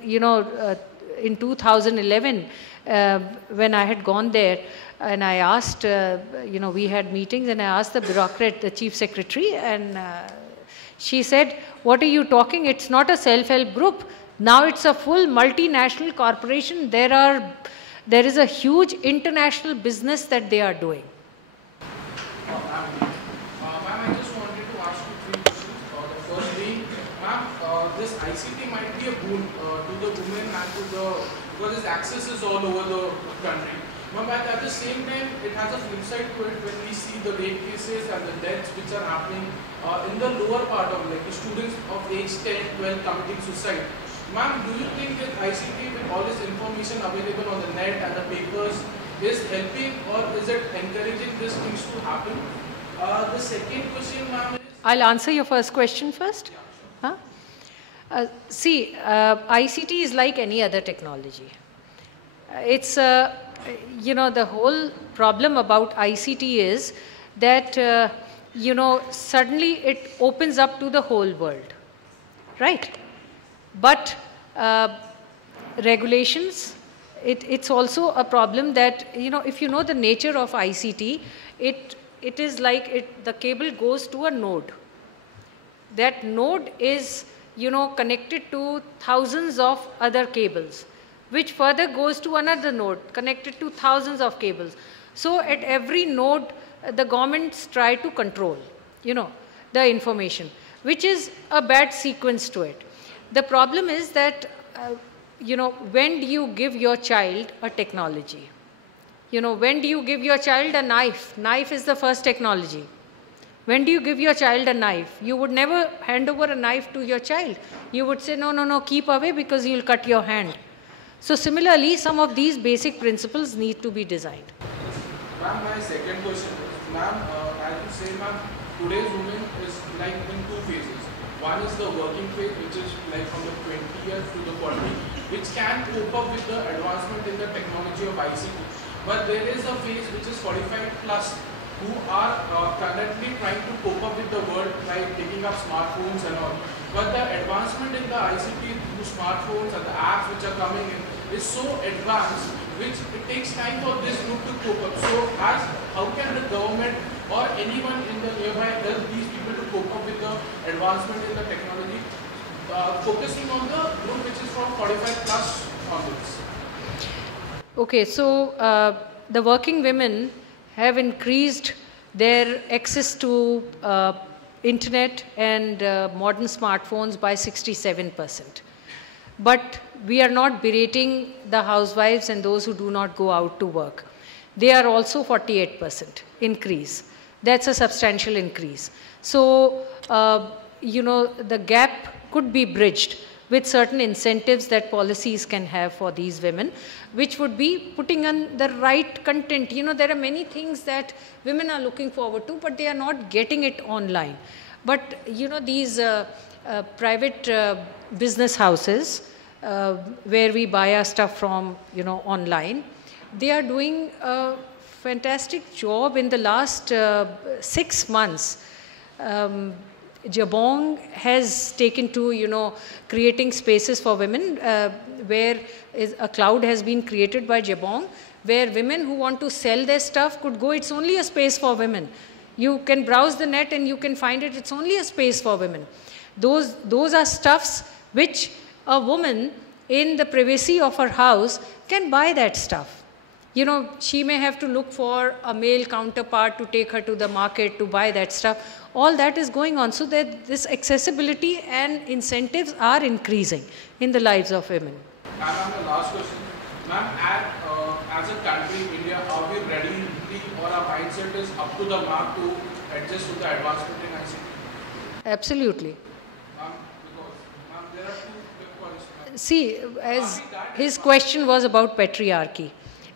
in 2011, when I had gone there, and I asked, we had meetings, and I asked the bureaucrat, the chief secretary, and she said, what are you talking? It's not a self-help group. Now it's a full multinational corporation. There is a huge international business that they are doing. Ma'am, I just wanted to ask you 3 questions. The first being, ma'am, this ICT might be a boon to the women and because its access is all over the country. But at the same time, it has a flip side to it when we see the rape cases and the deaths which are happening in the lower part of, like, the students of age 10, 12 committing suicide. Ma'am, do you think that ICT with all this information available on the net and the papers is helping, or is it encouraging these things to happen? The second question, ma'am, is... I'll answer your first question first. Huh? ICT is like any other technology. It's, the whole problem about ICT is that, suddenly it opens up to the whole world, right? But regulations, it's also a problem that, if you know the nature of ICT, it is like the cable goes to a node. That node is, connected to thousands of other cables, which further goes to another node, connected to thousands of cables. So at every node, the governments try to control, the information, which is a bad sequence to it. The problem is that, when do you give your child a technology? When do you give your child a knife? Knife is the first technology. When do you give your child a knife? You would never hand over a knife to your child. You would say, no, keep away because you'll cut your hand. So similarly, some of these basic principles need to be designed. Ma'am, my second question is, ma'am, as you say, ma'am, today's women is like in 2 phases. One is the working phase, which is like from the 20 years to the 40, which can cope up with the advancement in the technology of ICT. But there is a phase which is 45 plus, who are currently trying to cope up with the world by taking up smartphones and all. But the advancement in the ICT through smartphones and the apps which are coming in is so advanced, which it takes time for this group to cope up. So how can the government or anyone in the nearby help these people to cope up with the advancement in the technology, focusing on the group which is from 45 plus onwards? Okay, so the working women have increased their access to internet and modern smartphones by 67%. But we are not berating the housewives and those who do not go out to work. They are also 48% increase. That's a substantial increase. So, the gap could be bridged with certain incentives that policies can have for these women, which would be putting on the right content. There are many things that women are looking forward to, but they are not getting it online. But, these private business houses where we buy our stuff from, online, they are doing a fantastic job in the last 6 months. Jabong has taken to, creating spaces for women where a cloud has been created by Jabong, where women who want to sell their stuff could go. It's only a space for women. You can browse the net and you can find it. It's only a space for women. Those are stuffs which a woman in the privacy of her house can buy that stuff. She may have to look for a male counterpart to take her to the market to buy that stuff. All that is going on, so that this accessibility and incentives are increasing in the lives of women. ma'am, the last question. Ma'am, as a country, India, are we ready or our mindset is up to the mark to adjust to the advancement in ICT? Absolutely. Ma'am, there are two big points. See, as his question was about patriarchy.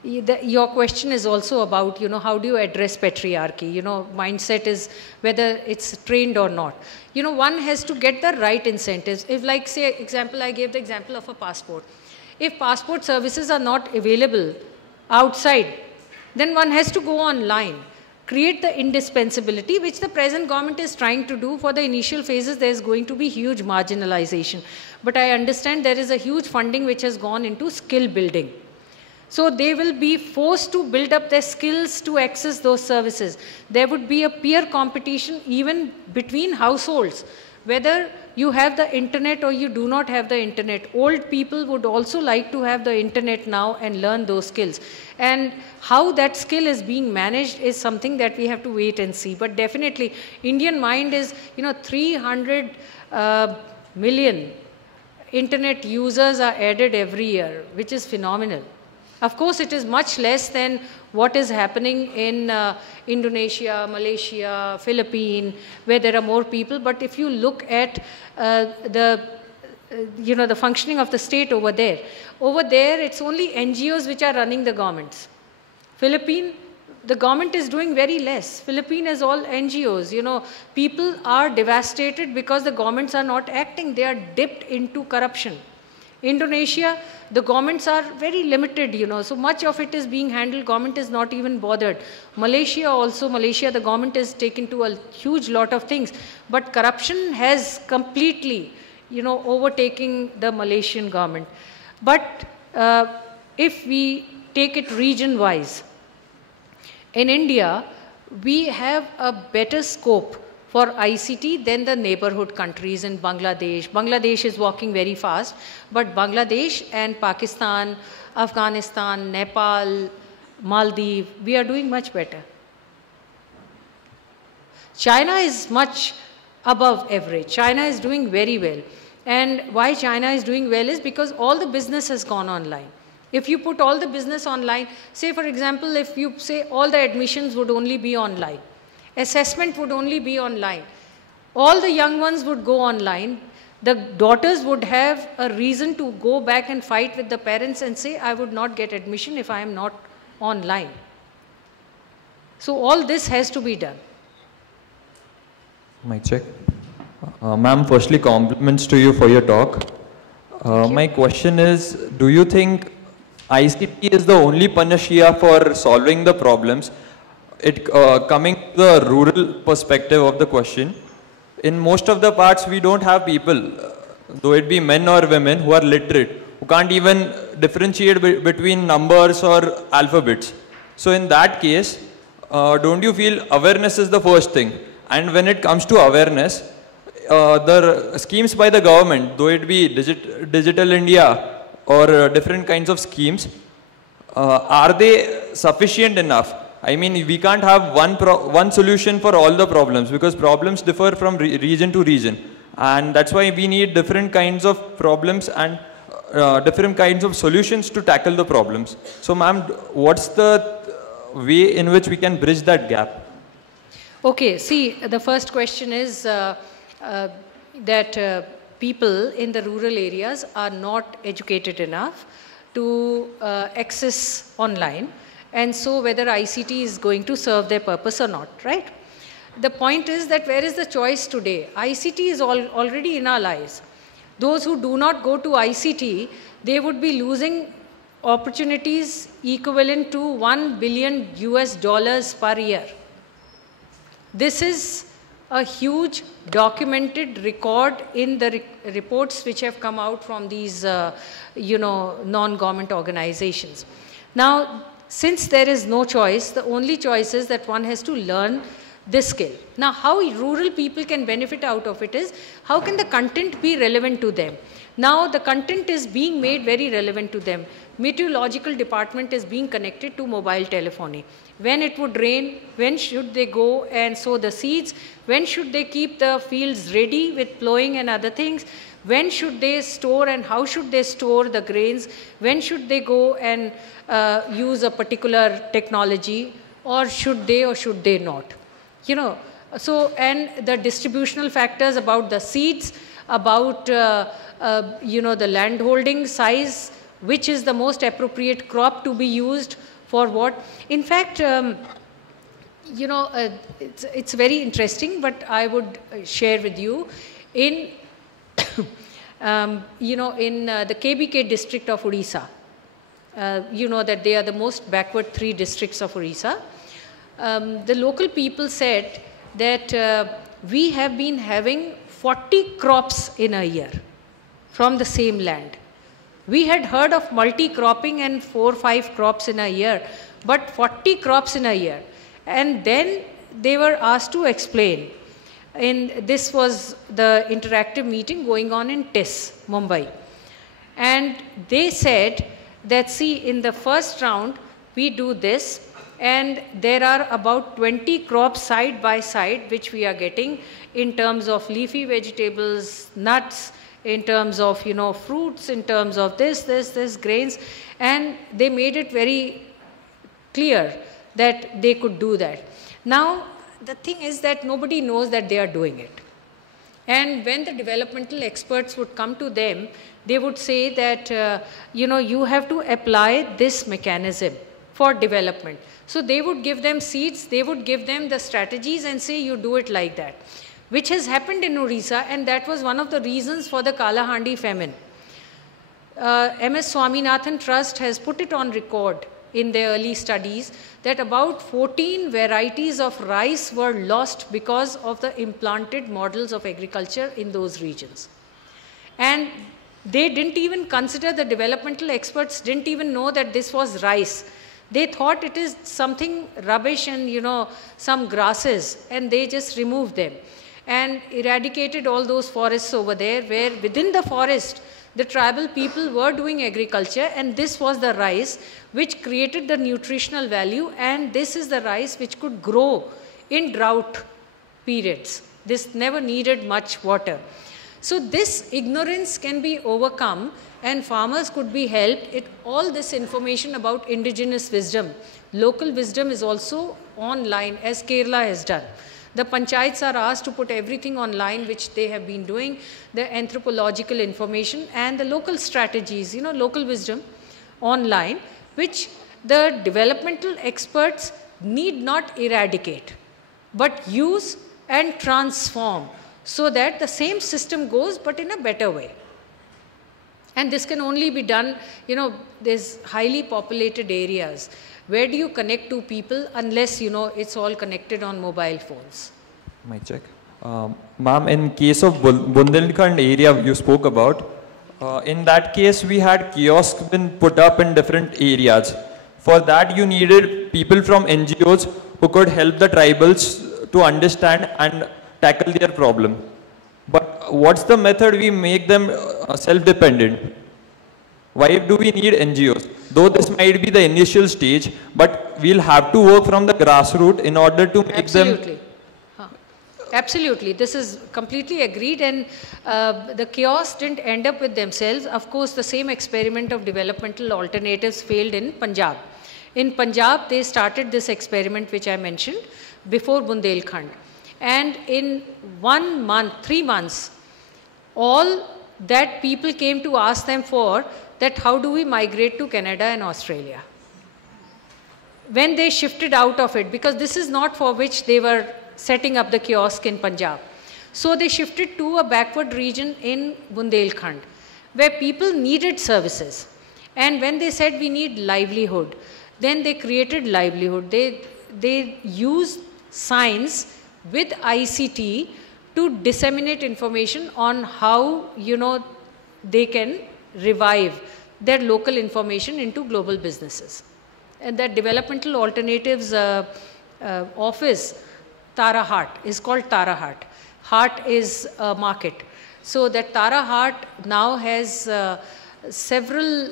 Your question is also about, how do you address patriarchy? Mindset is whether it's trained or not. One has to get the right incentives. If, like, say, I gave the example of a passport. If passport services are not available outside, then one has to go online. Create the indispensability, which the present government is trying to do. For the initial phases, there is going to be huge marginalization. But I understand there is a huge funding which has gone into skill building. So they will be forced to build up their skills to access those services. There would be a peer competition even between households, whether you have the internet or you do not have the internet. Old people would also like to have the internet now and learn those skills. And how that skill is being managed is something that we have to wait and see. But definitely, Indian mind is, 300 million internet users are added every year, which is phenomenal. Of course, it is much less than what is happening in Indonesia, Malaysia, Philippines, where there are more people. But if you look at the functioning of the state over there it's only NGOs which are running the governments. Philippines, the government is doing very less. Philippines is all NGOs. People are devastated because the governments are not acting. They are dipped into corruption. Indonesia, the governments are very limited, so much of it is being handled, government is not even bothered. Malaysia, the government is taken to a huge lot of things, but corruption has completely, overtaken the Malaysian government. But if we take it region-wise, in India, we have a better scope for ICT than the neighborhood countries in Bangladesh. Bangladesh is walking very fast, but Bangladesh and Pakistan, Afghanistan, Nepal, Maldives, we are doing much better. China is much above average. China is doing very well. And why China is doing well is because all the business has gone online. If you put all the business online, say for example, if you say all the admissions would only be online, assessment would only be online, all the young ones would go online, the daughters would have a reason to go back and fight with the parents and say, I would not get admission if I am not online. So all this has to be done. Mic check. Ma'am, firstly, compliments to you for your talk. My question is, do you think ICT is the only panacea for solving the problems? Coming to the rural perspective of the question, in most of the parts we don't have people, though it be men or women, who are literate, who can't even differentiate between numbers or alphabets. So in that case, don't you feel awareness is the first thing? And when it comes to awareness, the schemes by the government, though it be Digital India or different kinds of schemes, are they sufficient enough? I mean, we can't have one solution for all the problems, because problems differ from region to region. And that's why we need different kinds of problems and different kinds of solutions to tackle the problems. So ma'am, what's the way in which we can bridge that gap? Okay, see, the first question is that people in the rural areas are not educated enough to access online. And so whether ICT is going to serve their purpose or not, right? The point is that where is the choice today? ICT is already in our lives. Those who do not go to ICT, they would be losing opportunities equivalent to $1 billion per year. This is a huge documented record in the reports which have come out from these, non-government organizations. Now, since there is no choice, the only choice is that one has to learn this skill. Now, how rural people can benefit out of it is, how can the content be relevant to them? Now, the content is being made very relevant to them. Meteorological department is being connected to mobile telephony. When it would rain, when should they go and sow the seeds? When should they keep the fields ready with plowing and other things? When should they store and how should they store the grains? When should they go and use a particular technology, or should they not? You know, so, and the distributional factors about the seeds, about, you know, the land holding size, which is the most appropriate crop to be used for what. In fact, you know, it's very interesting, but I would share with you in, you know, in the KBK district of Odisha, you know that they are the most backward 3 districts of Odisha. The local people said that we have been having 40 crops in a year from the same land. We had heard of multi-cropping and 4 or 5 crops in a year, but 40 crops in a year. And then they were asked to explain. And this was the interactive meeting going on in TIS, Mumbai. And they said that, see, in the first round, we do this, and there are about 20 crops side by side, which we are getting in terms of leafy vegetables, nuts, in terms of, you know, fruits, in terms of this, grains. And they made it very clear that they could do that. Now, the thing is that nobody knows that they are doing it. And when the developmental experts would come to them, they would say that, you know, you have to apply this mechanism for development. So they would give them seeds, they would give them the strategies and say, you do it like that, which has happened in Odisha, and that was one of the reasons for the Kalahandi famine. MS Swaminathan Trust has put it on record in their early studies that about 14 varieties of rice were lost because of the implanted models of agriculture in those regions. And they didn't even consider, the developmental experts didn't even know that this was rice. They thought it is something rubbish and, you know, some grasses, and they just removed them and eradicated all those forests over there, where within the forest the tribal people were doing agriculture, and this was the rice which created the nutritional value, and this is the rice which could grow in drought periods. This never needed much water. So this ignorance can be overcome and farmers could be helped. All this information about indigenous wisdom, local wisdom is also online, as Kerala has done. The panchayats are asked to put everything online, which they have been doing, the anthropological information and the local strategies, you know, local wisdom online, which the developmental experts need not eradicate, but use and transform so that the same system goes, but in a better way. And this can only be done, you know, there's highly populated areas. Where do you connect to people unless, you know, it's all connected on mobile phones? Mic check. Ma'am, in case of Bundelkhand area you spoke about, in that case we had kiosks been put up in different areas. For that you needed people from NGOs who could help the tribals to understand and tackle their problem. But what's the method we make them self-dependent? Why do we need NGOs? Though this might be the initial stage, but we'll have to work from the grassroots in order to make Absolutely. Absolutely. This is completely agreed, and the kiosks didn't end up with themselves. Of course, the same experiment of developmental alternatives failed in Punjab. In Punjab, they started this experiment which I mentioned before Bundelkhand. And in 1 month, 3 months, all that people came to ask them for, that how do we migrate to Canada and Australia? When they shifted out of it, because this is not for which they were setting up the kiosk in Punjab. So they shifted to a backward region in Bundelkhand, where people needed services. And when they said we need livelihood, then they created livelihood. They used science with ICT to disseminate information on how, you know, they can revive their local information into global businesses. And that developmental alternatives office Tara Hart is called Tara Hart. Hart is a market. So that Tara Hart now has several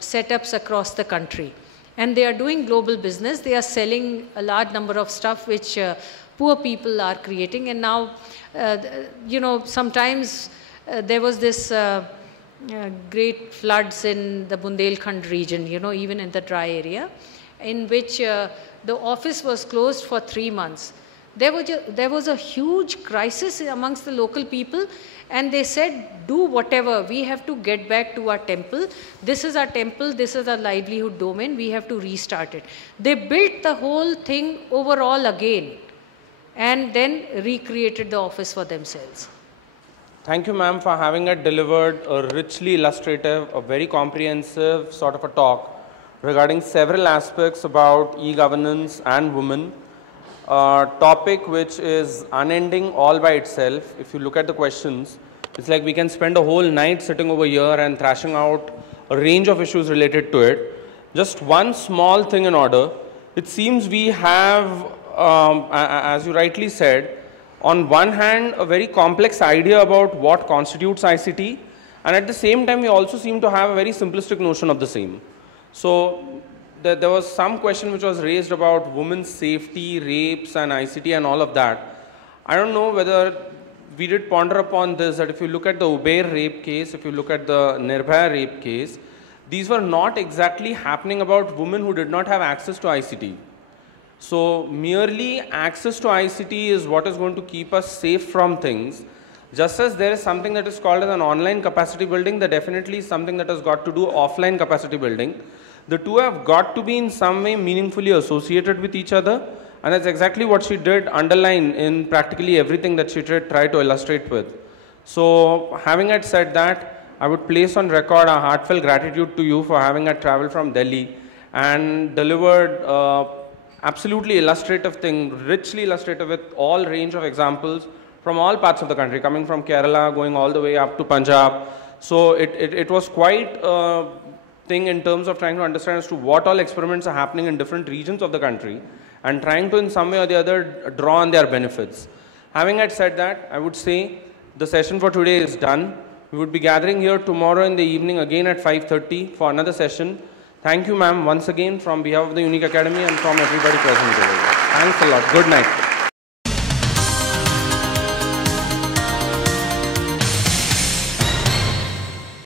setups across the country. And they are doing global business. They are selling a large number of stuff which poor people are creating. And now, you know, sometimes there was this great floods in the Bundelkhand region, you know, even in the dry area, in which the office was closed for 3 months. There was a huge crisis amongst the local people, and they said, do whatever, we have to get back to our temple. This is our temple, this is our livelihood domain, we have to restart it. They built the whole thing overall again and then recreated the office for themselves. Thank you, ma'am, for having delivered a richly illustrative, a very comprehensive sort of a talk regarding several aspects about e-governance and women. A topic which is unending all by itself. If you look at the questions, it's like we can spend a whole night sitting over here and thrashing out a range of issues related to it. Just one small thing in order. It seems we have, as you rightly said, on one hand, a very complex idea about what constitutes ICT, and at the same time, we also seem to have a very simplistic notion of the same. So, there was some question which was raised about women's safety, rapes and ICT and all of that. I don't know whether we did ponder upon this, that if you look at the Uber rape case, if you look at the Nirbhaya rape case, these were not exactly happening about women who did not have access to ICT. So merely access to ICT is what is going to keep us safe from things. Just as there is something that is called as an online capacity building, there definitely is something that has got to do offline capacity building. The two have got to be in some way meaningfully associated with each other, and that's exactly what she did underline in practically everything that she tried to illustrate with. So having had said that, I would place on record our heartfelt gratitude to you for having had traveled from Delhi and delivered absolutely illustrative thing, richly illustrative with all range of examples from all parts of the country, coming from Kerala, going all the way up to Punjab. So it was quite thing in terms of trying to understand as to what all experiments are happening in different regions of the country and trying to in some way or the other draw on their benefits. Having had said that, I would say the session for today is done. We would be gathering here tomorrow in the evening again at 5:30 for another session. Thank you, ma'am, once again from behalf of the Unique Academy and from everybody present today. Thanks a lot. Good night.